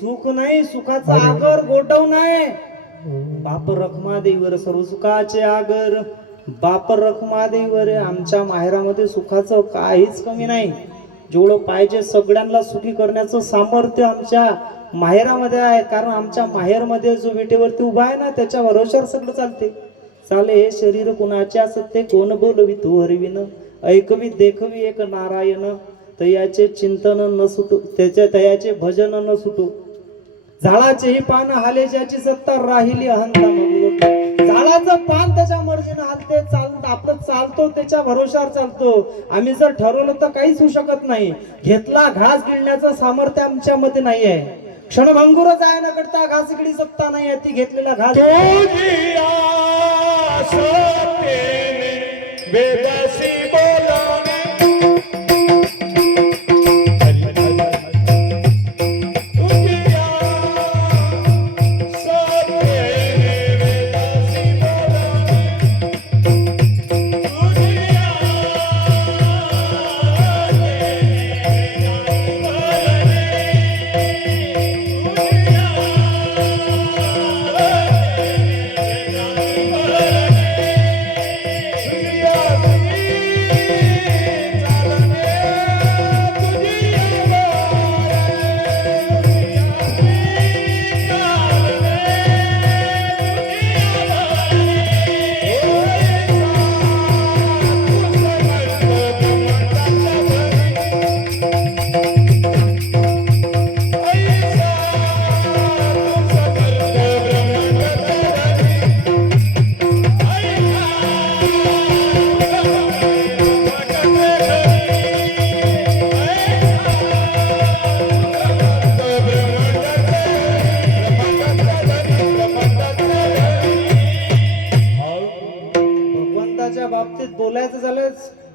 सुख नाही, सुखाचा आगर गोठवून आहे. बाप रखमा देईवर सर्व सुखाचे आगर, बाप रखमा देईवर. आमच्या माहेरामध्ये सुखाचं काहीच कमी नाही. जेवढं पाहिजे सगळ्यांना सुखी करण्याचं सामर्थ्य आमच्या माहेरामध्ये आहे. कारण आमच्या माहेरमध्ये जो विटेवरती उभा आहे ना त्याच्या भरोश्यावर सगळं चालते. चाले हे शरीर कुणाच्या सत्ते कोण बोलवी तू हरविन, ऐकवी देखवी एक नारायण, तयाचे चिंतन न सुटू तयाचे भजन न सुटू. झाडाचेही पान हाले ज्याची सत्ता राहिली अहंता मग. झाडाचं पान त्याच्या मर्जीनं हालते, आपलं चालतो त्याच्या भरोशावर चालतो. आम्ही जर ठरवलं तर काहीच होऊ शकत नाही. घेतला घास गिळण्याचं सामर्थ्य आमच्या मध्ये नाही आहे. क्षणभंगुर जाय न करता घास गिळी सत्ता नाही आहे. ती घेतलेला घास वेदासी बोलावे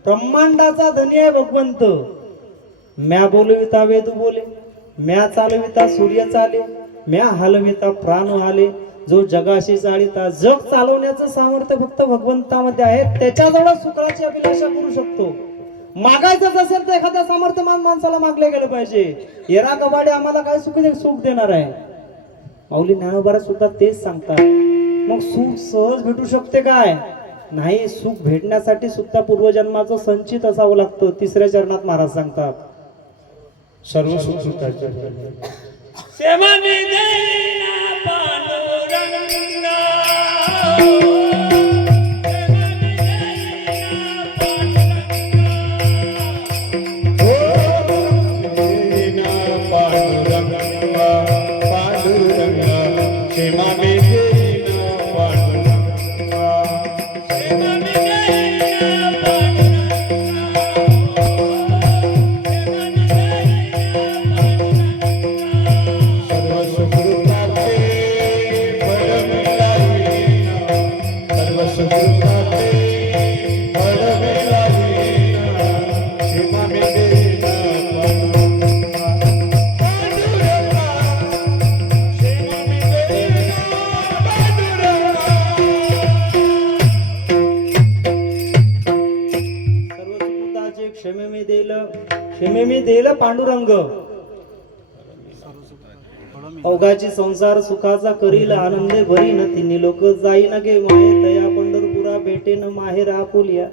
ब्रह्मांडाचा धनी आहे भगवंत. म्या बोलविता वेद बोले, म्या चालविता सूर्य चाले, म्या हलविता प्राण आले. जो जगाशी चालिता जग चालवण्याचं सामर्थ्य फक्त भगवंतामध्ये आहे. त्याच्याजवळ सुखाची अभिलाषा करू शकतो. मागायचं असेल तर एखाद्या सामर्थ्यवान माणसाला मागले गेलं पाहिजे. येरा कबाडे आम्हाला काय सुख देणार आहे. माऊली ज्ञानोबा सुद्धा तेच सांगतात. मग सुख सहज भेटू शकते काय? नाही, सुख भेटण्यासाठी सुद्धा पूर्वजन्माचं संचित असावं लागतं. तिसऱ्या चरणात महाराज सांगतात सर्व सुखसुखाचे सेवा मी देईना पांडुरंगा, सेवा मी देईना पांडुरंगा. पांडुरंगा क्षमा मे देना पांडुरंगा. सेवा मी देईना पांडुरंगा, सेवा मी देईना पांडुरंगा. सर्व सुखसुखाचे फळ मिळालेना, सर्व सुखसुखाचे फळ मिळालेना. क्षमा मे देना पांडुरंगा. पांडुरंगा क्षमा मे देना पांडुरंगा. सर्व सुकृताचे क्षमे मी देईल पांडुरंग. अवघाची संसार सुखाचा करील आनंदे भरीन. तिन्ही लोक जाईन गे माये तया पंढरपुरा भेटेन माहेर आपुलिया.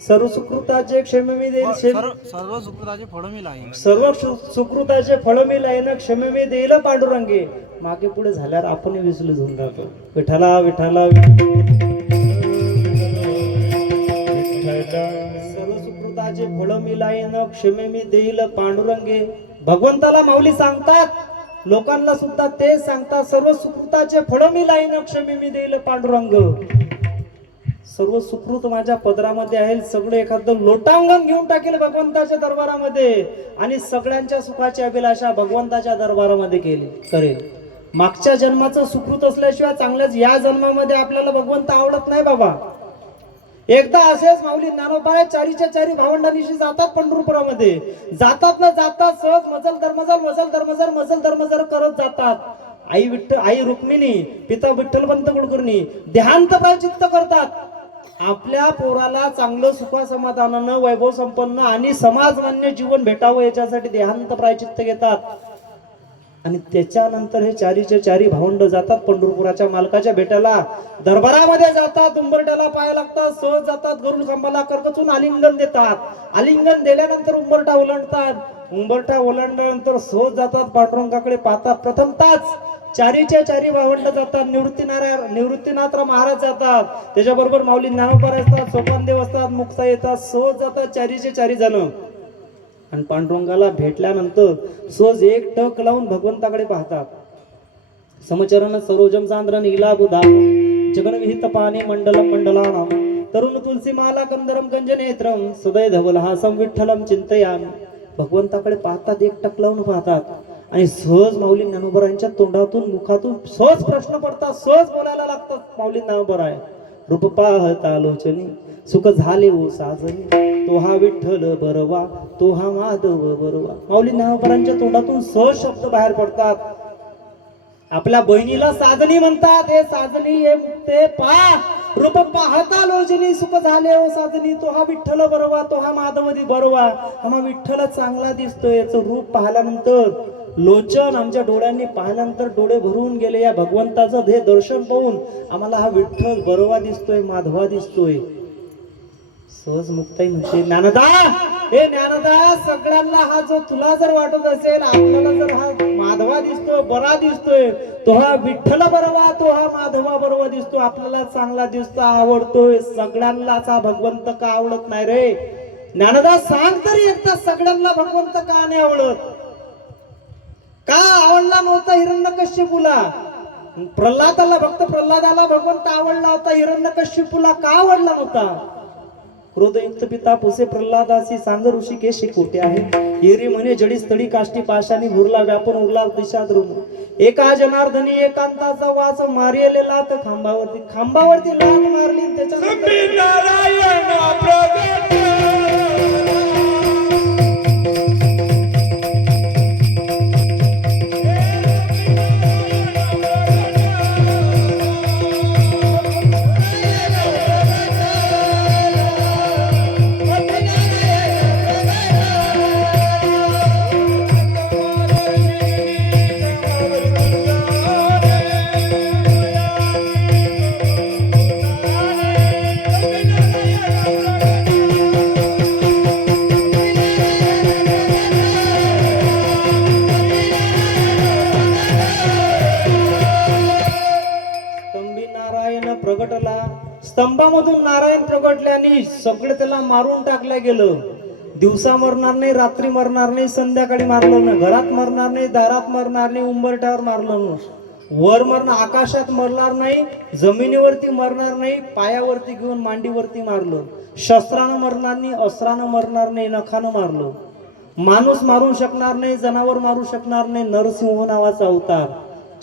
सर्व सुकृताचे क्षमे मी देईल, सर्व सुकृताचे फळ मी लाईन. सर्व सुकृताचे फळ मी लाईन. क्षमे मी देईल पांडुरंगे. मागे पुढे झाल्यावर आपण विसलून होऊन जातो. विठ्ठला विठ्ठला सर्व सुकृताचे फळ मी लाईन. क्षमे मी देईल पांडुरंगे. भगवंताला माऊली सांगतात, लोकांना सुद्धा ते सांगतात. सर्व सुकृताचे फळ मी लाईन. क्षमे मी देईल पांडुरंग. सर्व सुकृत माझ्या पदरामध्ये आहे. सगळं एखादं लोटांगण घेऊन टाकेल भगवंताच्या दरबारामध्ये आणि सगळ्यांच्या सुखाची अभिलाषा भगवंताच्या दरबारामध्ये करेल. मागच्या जन्माचं सुकृत असल्याशिवाय चांगल्याच या जन्मामध्ये आपल्याला भगवंत आवडत नाही बाबा. एकदा असेच माऊली ज्ञानोबा चारीच्या चारी भावंडांनीशी जातात पंढरपुरामध्ये. जातात न जातात सहज मजल धर्मजर करत जातात. आई रुक्मिणी, पिता विठ्ठलपंत कुलकर्णी देहांत प्रायचित्त करतात. आपल्या पोराला चांगलं सुखा समाधानानं वैभव संपन्न आणि समाजमान्य जीवन भेटावं याच्यासाठी देहांत प्रायचित्त घेतात. आणि त्याच्यानंतर हे चारीचे चारी भावंड जातात पंढरपुराच्या मालकाच्या भेटायला. दरबारामध्ये जातात, उंबरट्याला पाया लागतात, सहज जातात, गरुड खांबाला करकचून आलिंगन देतात. आलिंगन दिल्यानंतर उंबरठा ओलांडतात. उंबरठा ओलांडल्यानंतर सहज जातात, पांडुरंगाकडे पाहतात. प्रथमताच चारीच्या चारी भावंड जातात. निवृत्तीनाथराव महाराज जातात, त्याच्याबरोबर माऊली ज्ञानोबा असतात, सोपानदेव असतात, मुक्ता येतात. सहज जातात चारीचे चारी जण. आणि पांडुरंगाला भेटल्यानंतर सहज एक टक लावून भगवंताकडे पाहतात. समचरण सरोजम चांद्र नीला बुधा जगन विहित पाणी मंडलम मंडलानाम तरुण तुलसी माला कंदरम कंजनेत्रम सदय धवलहासम विठ्ठलम चिंतयामि. भगवंताकडे पाहतात, एक टक लावून पाहतात आणि सहज माऊली ज्ञानोबरायांच्या तोंडातून मुखातून सहज प्रश्न पडतात. सहज बोलायला लागतात. माऊली ज्ञानोबराय रूप पाहत आलोचनी सुख झाले ओ साजनी. तो हा विठ्ठल बरवा, तो हा माधव बरवा. माऊली ज्ञानोबरांच्या तोंडातून सहज शब्द बाहेर पडतात. आपल्या बहिणीला साजनी म्हणतात. हे साजनी हे मुक्ते पा रूप पाहता लोचनी सुख झाले ओ साजनी. तो हा विठ्ठल बरवा, तो हा माधवदी बरवा. हा विठ्ठल चांगला दिसतोय. याचं रूप पाहिल्यानंतर लोचन आमच्या डोळ्यांनी पाहिल्यानंतर डोळे भरून गेले. या भगवंताचं हे दर्शन पाहून आम्हाला हा विठ्ठल बरवा दिसतोय, माधवा दिसतोय. सहज मुक्ताई म्हणते, ज्ञानदा हे ज्ञानदा, सगळ्यांना हा जो तुला जर वाटत असेल आपल्याला जर हा माधवा दिसतोय, बरा दिसतोय, तो हा विठ्ठल बरवा, तो हा माधवा बरवा दिसतो, आपल्याला चांगला दिसतो, आवडतोय. सगळ्यांनाच हा भगवंत का आवडत नाही रे? ज्ञानदा सांग तरी एकदा, सगळ्यांना भगवंत का नाही आवडत? का आवडला नव्हता हिरण्यकश्यपूला? प्रल्हादाला, भक्त प्रल्हादाला भगवंत आवडला होता. हिरण्यकश्यपूला का आवडला नव्हता? क्रोधयुक्त पिता पुसे प्रल्हादासी सांग ऋषिकेशी कोटे आहे एरी म्हणे जडी स्थळी काष्टी पाशानी भुरला व्यापून उरला दिशा द्रुम एका जनार्दनी एकांताचा वास मारिलेला तर खांबावरती लाथ मारली त्याच्यानंतर नारायण प्रगट स्तंभी नारायण प्रगटला स्तंभामधून नारायण प्रगटल्याने सगळे त्याला मारून टाकल्या गेलं दिवसा मरणार नाही रात्री मरणार नाही संध्याकाळी मारलं नाही घरात मरणार नाही दारात मरणार नाही उंबरठ्यावर मारलं नाही वर मरणार आकाशात मरणार नाही जमिनीवरती मरणार नाही पायावरती घेऊन मांडीवरती मारलं शस्त्रानं मरणार नाही अस्त्रानं मरणार नाही नखानं मारलं माणूस मारू शकणार नाही जनावर मारू शकणार नाही नरसिंह नावाचा अवतार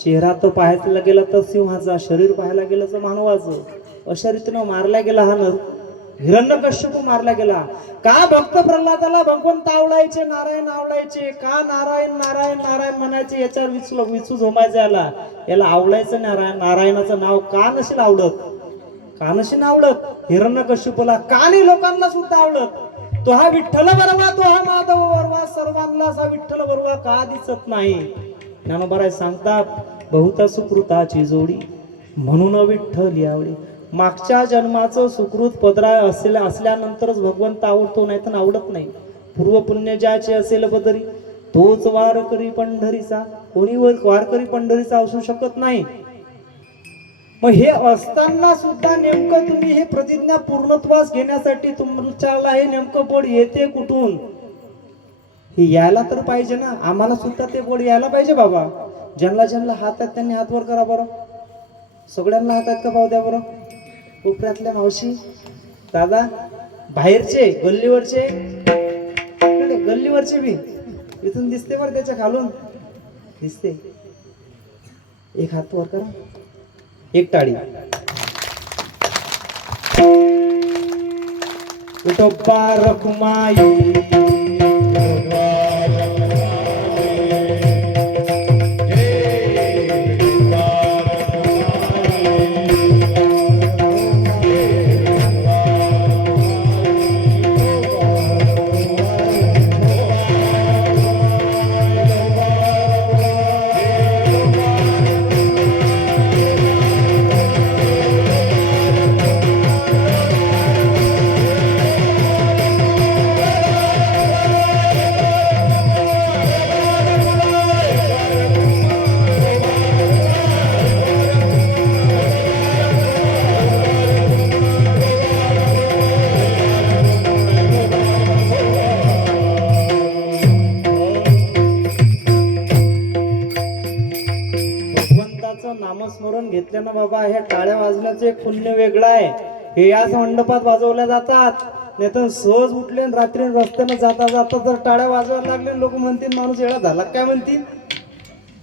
चेहरा तर पाहायला गेला तर सिंहाचा शरीर पाहायला गेलं तर मानवाचं अशा रीतीनं मारला गेला हा नर हिरण्यकश्यप मारला गेला का भक्त प्रल्हादाला भगवंत आवडायचे नारायण आवडायचे का नारायण नारायण नारायण म्हणायचे याच्यावर विचू झोमायचं याला आवडायचं नारायणाचं नाव का नसेल आवडत हिरण्यकश्यपला का नाही लोकांना सुद्धा आवडत तो हा विठ्ठल बरवा तो हा माधव बरवा सर्वांना हा विठ्ठल बरवा का दिसत नाही ज्ञानोबा सांगतात बहुता सुकृताची जोडी म्हणून विठ्ठल आवडी मागच्या जन्माचं सुकृत पदरा असल्यानंतरच भगवंत आवडतो नाही तर आवडत नाही पूर्व पुण्य ज्याचे असेल पदरी तोच वारकरी पंढरीचा कोणी वारकरी पंढरीचा असू शकत नाही मग हे असताना सुद्धा नेमकं तुम्ही हे प्रतिज्ञा पूर्णत्वास घेण्यासाठी तुमच्याला हे नेमकं बळ येते कुठून हे यायला तर पाहिजे ना आम्हाला सुद्धा ते बळ यायला पाहिजे बाबा ज्यांना हात आहेत त्यांनी हात वर करा बरं सगळ्यांना हात आहेत का पाहू द्या बरं कोपऱ्यातल्या मावशी दादा बाहेरचे गल्लीवरचे बी इथून दिसते बरं त्याच्या खालून दिसते एक हात वर करा एक टाळी विठोबा रखुमाई नामस्मरण घेतल्यानं बाबा ह्या टाळ्या वाजण्याचं एक पुण्य वेगळं आहे हे याच मंडपात वाजवल्या जातात नाही तर सहज उठले रात्री रस्त्यानं जाता जर टाळ्या वाजवायला लागले लोक म्हणतील माणूस एवढा झाला काय म्हणतील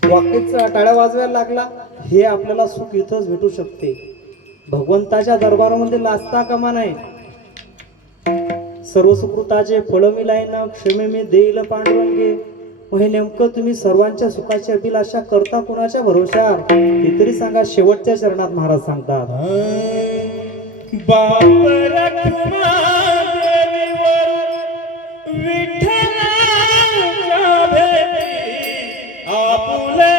वाक्यच टाळ्या वाजवायला लागला हे आपल्याला सुख इथंच भेटू शकते भगवंताच्या दरबारामध्ये लाजता कामा नाही सर्व सुकृताचे फळ मी लाईन क्षमे मी देईल पांडुरंगे मग हे नेमकं तुम्ही सर्वांच्या सुखाची अभिलाषा करता कोणाच्या भरोशावर ते तरी सांगा शेवटच्या चरणात महाराज सांगतात बाप रखुमा देवीवर विठ्ठलाच्या भेटी आपुले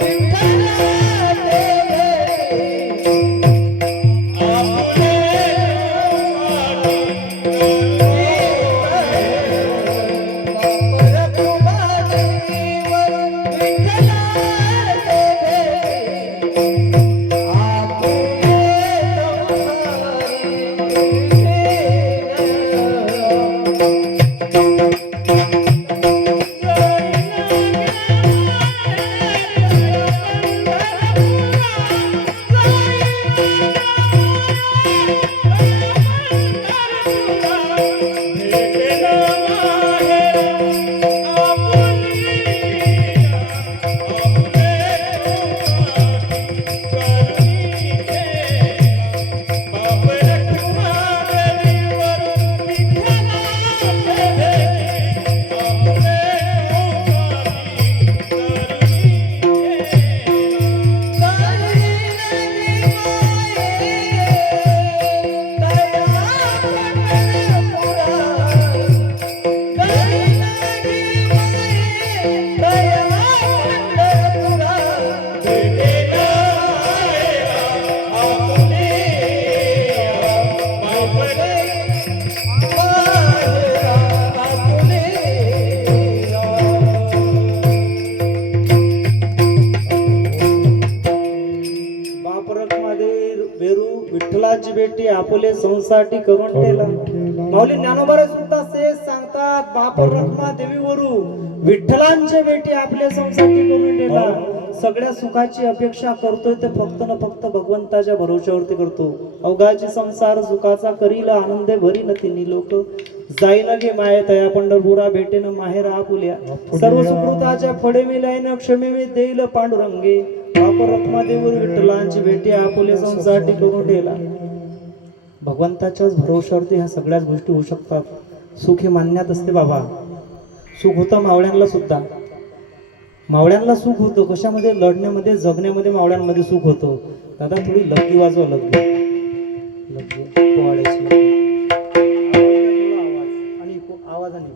विठ्ठला विठ्ठलाची बेटी आपुले संसाठी करून ठेला. माऊली ज्ञानोबा सुद्धा ते सांगतात बाप रखमा देवीवरू विठ्ठलांची बेटी आपल्या संसाठी करून ठेला. सगळ्या सुखाची अपेक्षा करतोय ते फक्त न फक्त भगवंताच्या भरोश्यावरती करतो. अवघाची संसार सुखाचा करील आनंदे भरी न तिन्ही लोक जाईन गे माये तया पंढरपुरा भेटेन माहेर आपुल्या. सर्व सुकृताच्या फळे मिलायन क्षमे मी देईल पांडुरंगे. बाप रखमा देवीवर विठ्ठलांची बेटी आपुले संसाठी करून ठेला. भगवंताच्याच भरोश्यावरती ह्या सगळ्याच गोष्टी होऊ शकतात. सुख हे मान्यात असते बाबा. सुख होतं मावळ्यांना सुद्धा. मावळ्यांना सुख होतं कशामध्ये? लढण्यामध्ये जगण्यामध्ये मावळ्यांमध्ये सुख होतं. दादा थोडी लग्गी वाजवा. लग्गी लग्गी पोवाड्याची आणि आवाज आणि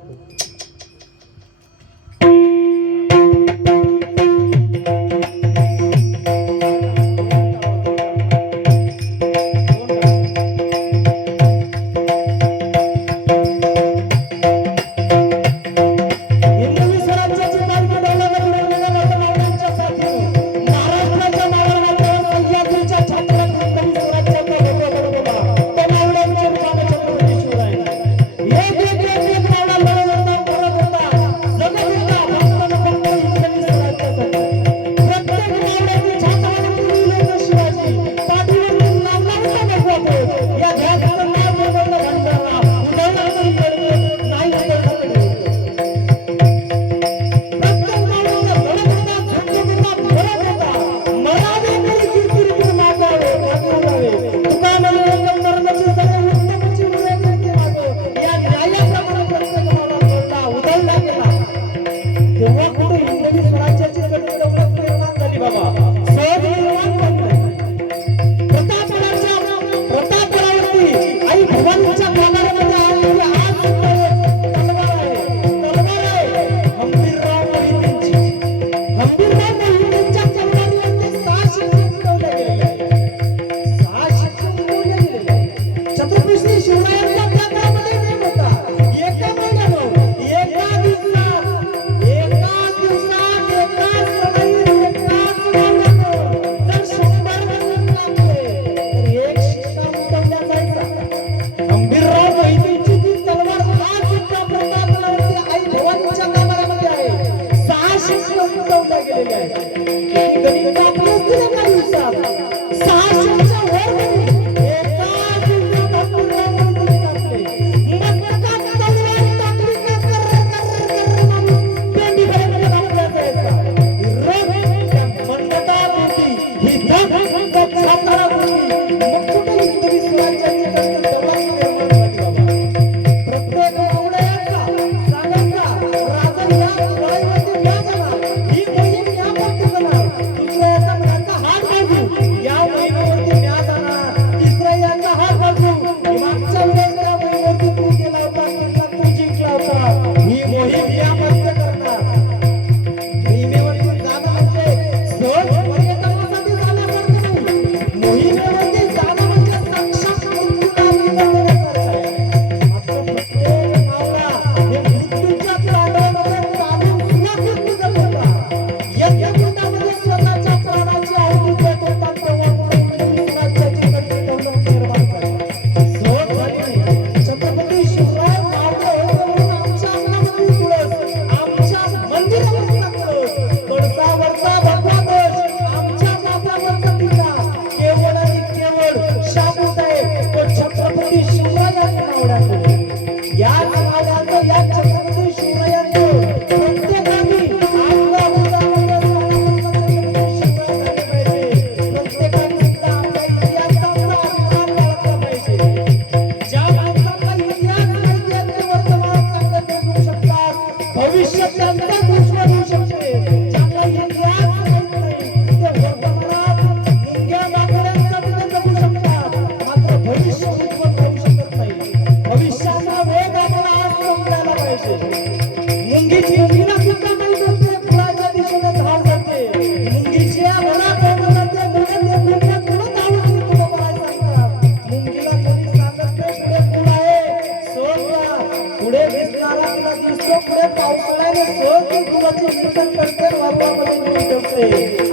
पावसाळ्याने सहज गुरुची कीर्तन करते वातामध्ये नेऊन ठेवते.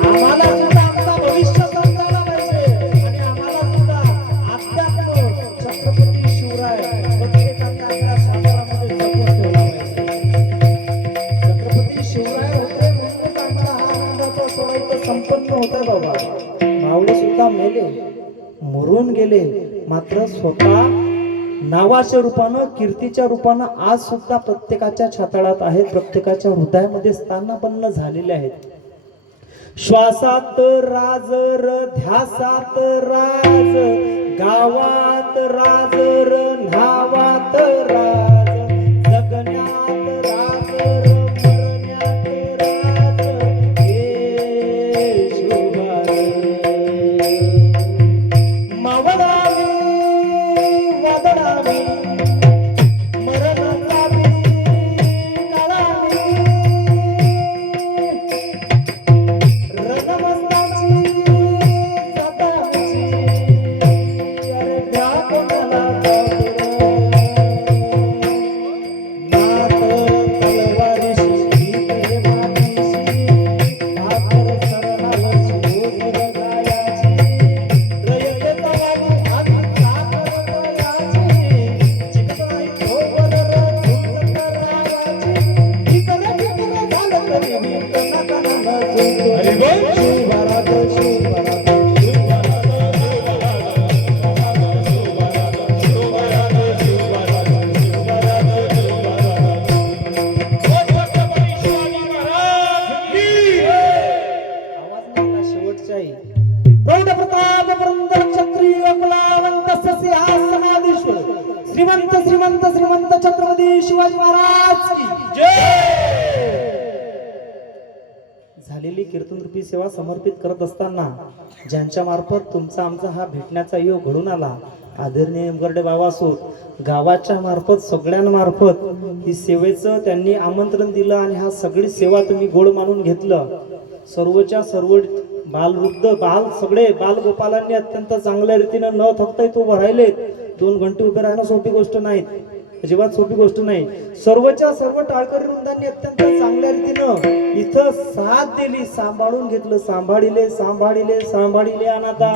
आम्हाला सुद्धा आमचा भविष्य समजायला पाहिजे आणि आम्हाला सुद्धा अध्यात्म छत्रपती शिवराय प्रत्येकाने आपल्या शास्त्रामध्ये जपून ठेवला पाहिजे. छत्रपती शिवराय होते म्हणूनच आम्हाला हा आनंदाचा सोहळा इथं संपन्न होत आहे बाबा. मावळे सुद्धा मेले, मरून गेले, मात्र स्वतः नावाच्या रूपानं कीर्तीच्या रूपानं आज सुद्धा प्रत्येकाच्या छाताळात आहेत, प्रत्येकाच्या हृदयामध्ये स्थानापन्न झालेले आहेत. श्वासात राज र ध्यासात राज, गावात राज र न्हावात राज, जगण्यात राज र मरण्यात राज, हे शुभार मावळावी वादळावी मरणावी काळावी रणमस्ताची जाताची अरे द्या कोणाला नाथ तलवारीशी प्रेमाची भाकर सरणावरची ओझर गायाची रयत तवानी आधी श्रीमंत श्रीमंत श्रीमंत छत्रपती शिवाजी महाराज की जय. झालेली कीर्तनरूपी सेवा समर्पित करत असताना ज्यांच्या मार्फत तुमचा आमचा हा भेटण्याचा योग घडून आला, आदरणीय निमगर्डे बाबा असो, गावाच्या मार्फत सगळ्यांमार्फत ही सेवेचं त्यांनी आमंत्रण दिलं आणि हा सगळी सेवा तुम्ही गोड मानून घेतलं. सर्वच्या सर्व बालवृद्ध बाल सगळे बालगोपालांनी अत्यंत चांगल्या रीतीनं न थकता इथं उभं राहिले. 2 घंटे उभे राहणं सोपी गोष्ट नाही, अजिबात सोपी गोष्ट नाही. सर्वच्या सर्व टाळकरी वृंदांनी अत्यंत चांगल्या रीतीनं इथं साथ दिली, सांभाळून घेतलं. सांभाळिले सांभाळिले सांभाळिले अनाथा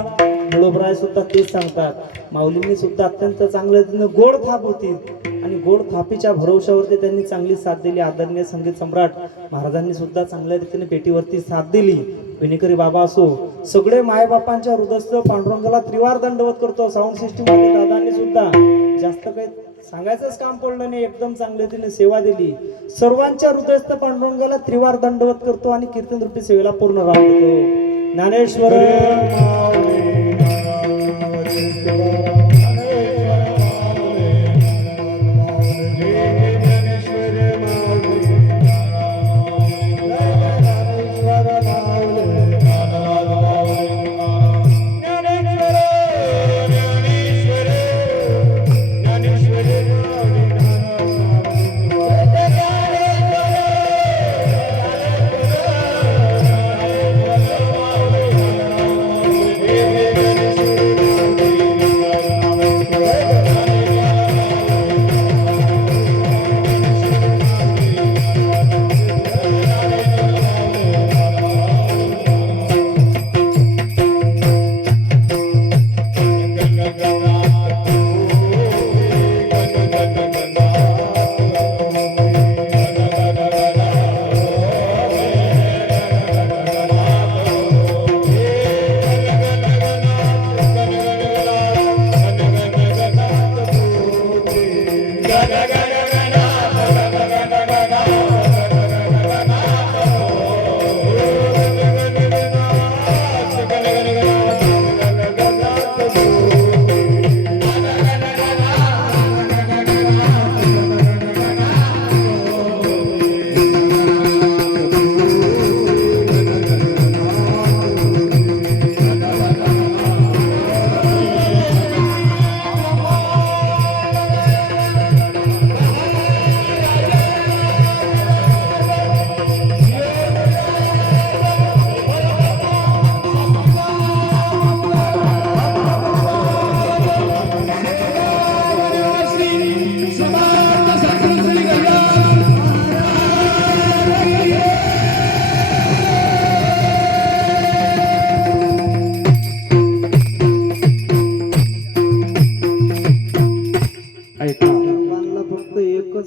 मुळोबराय सुद्धा तेच सांगतात. माऊलींनी सुद्धा अत्यंत चांगल्या रीतीनं गोड थाप होती आणि गोड थापीच्या भरोशावरती त्यांनी चांगली साथ दिली. आदरणीय संगीत सम्राट महाराजांनी सुद्धा चांगल्या रीतीने पेटीवरती साथ दिली. विनेकरी बाबा असो, सगळे मायबापांच्या हृदयस्थ पांडुरंगाला त्रिवार दंडवत करतो. साऊंड सिस्टीम मध्ये दादांनी सुद्धा जास्त काही सांगायचंच काम पडलं नाही, एकदम चांगल्या रीतीने सेवा दिली. सर्वांच्या हृदयस्थ पांडुरंगाला त्रिवार दंडवत करतो आणि कीर्तन रूपी सेवेला पूर्ण राम देतो. ज्ञानेश्वर Amen. ऐका सर्वांना फक्त एकच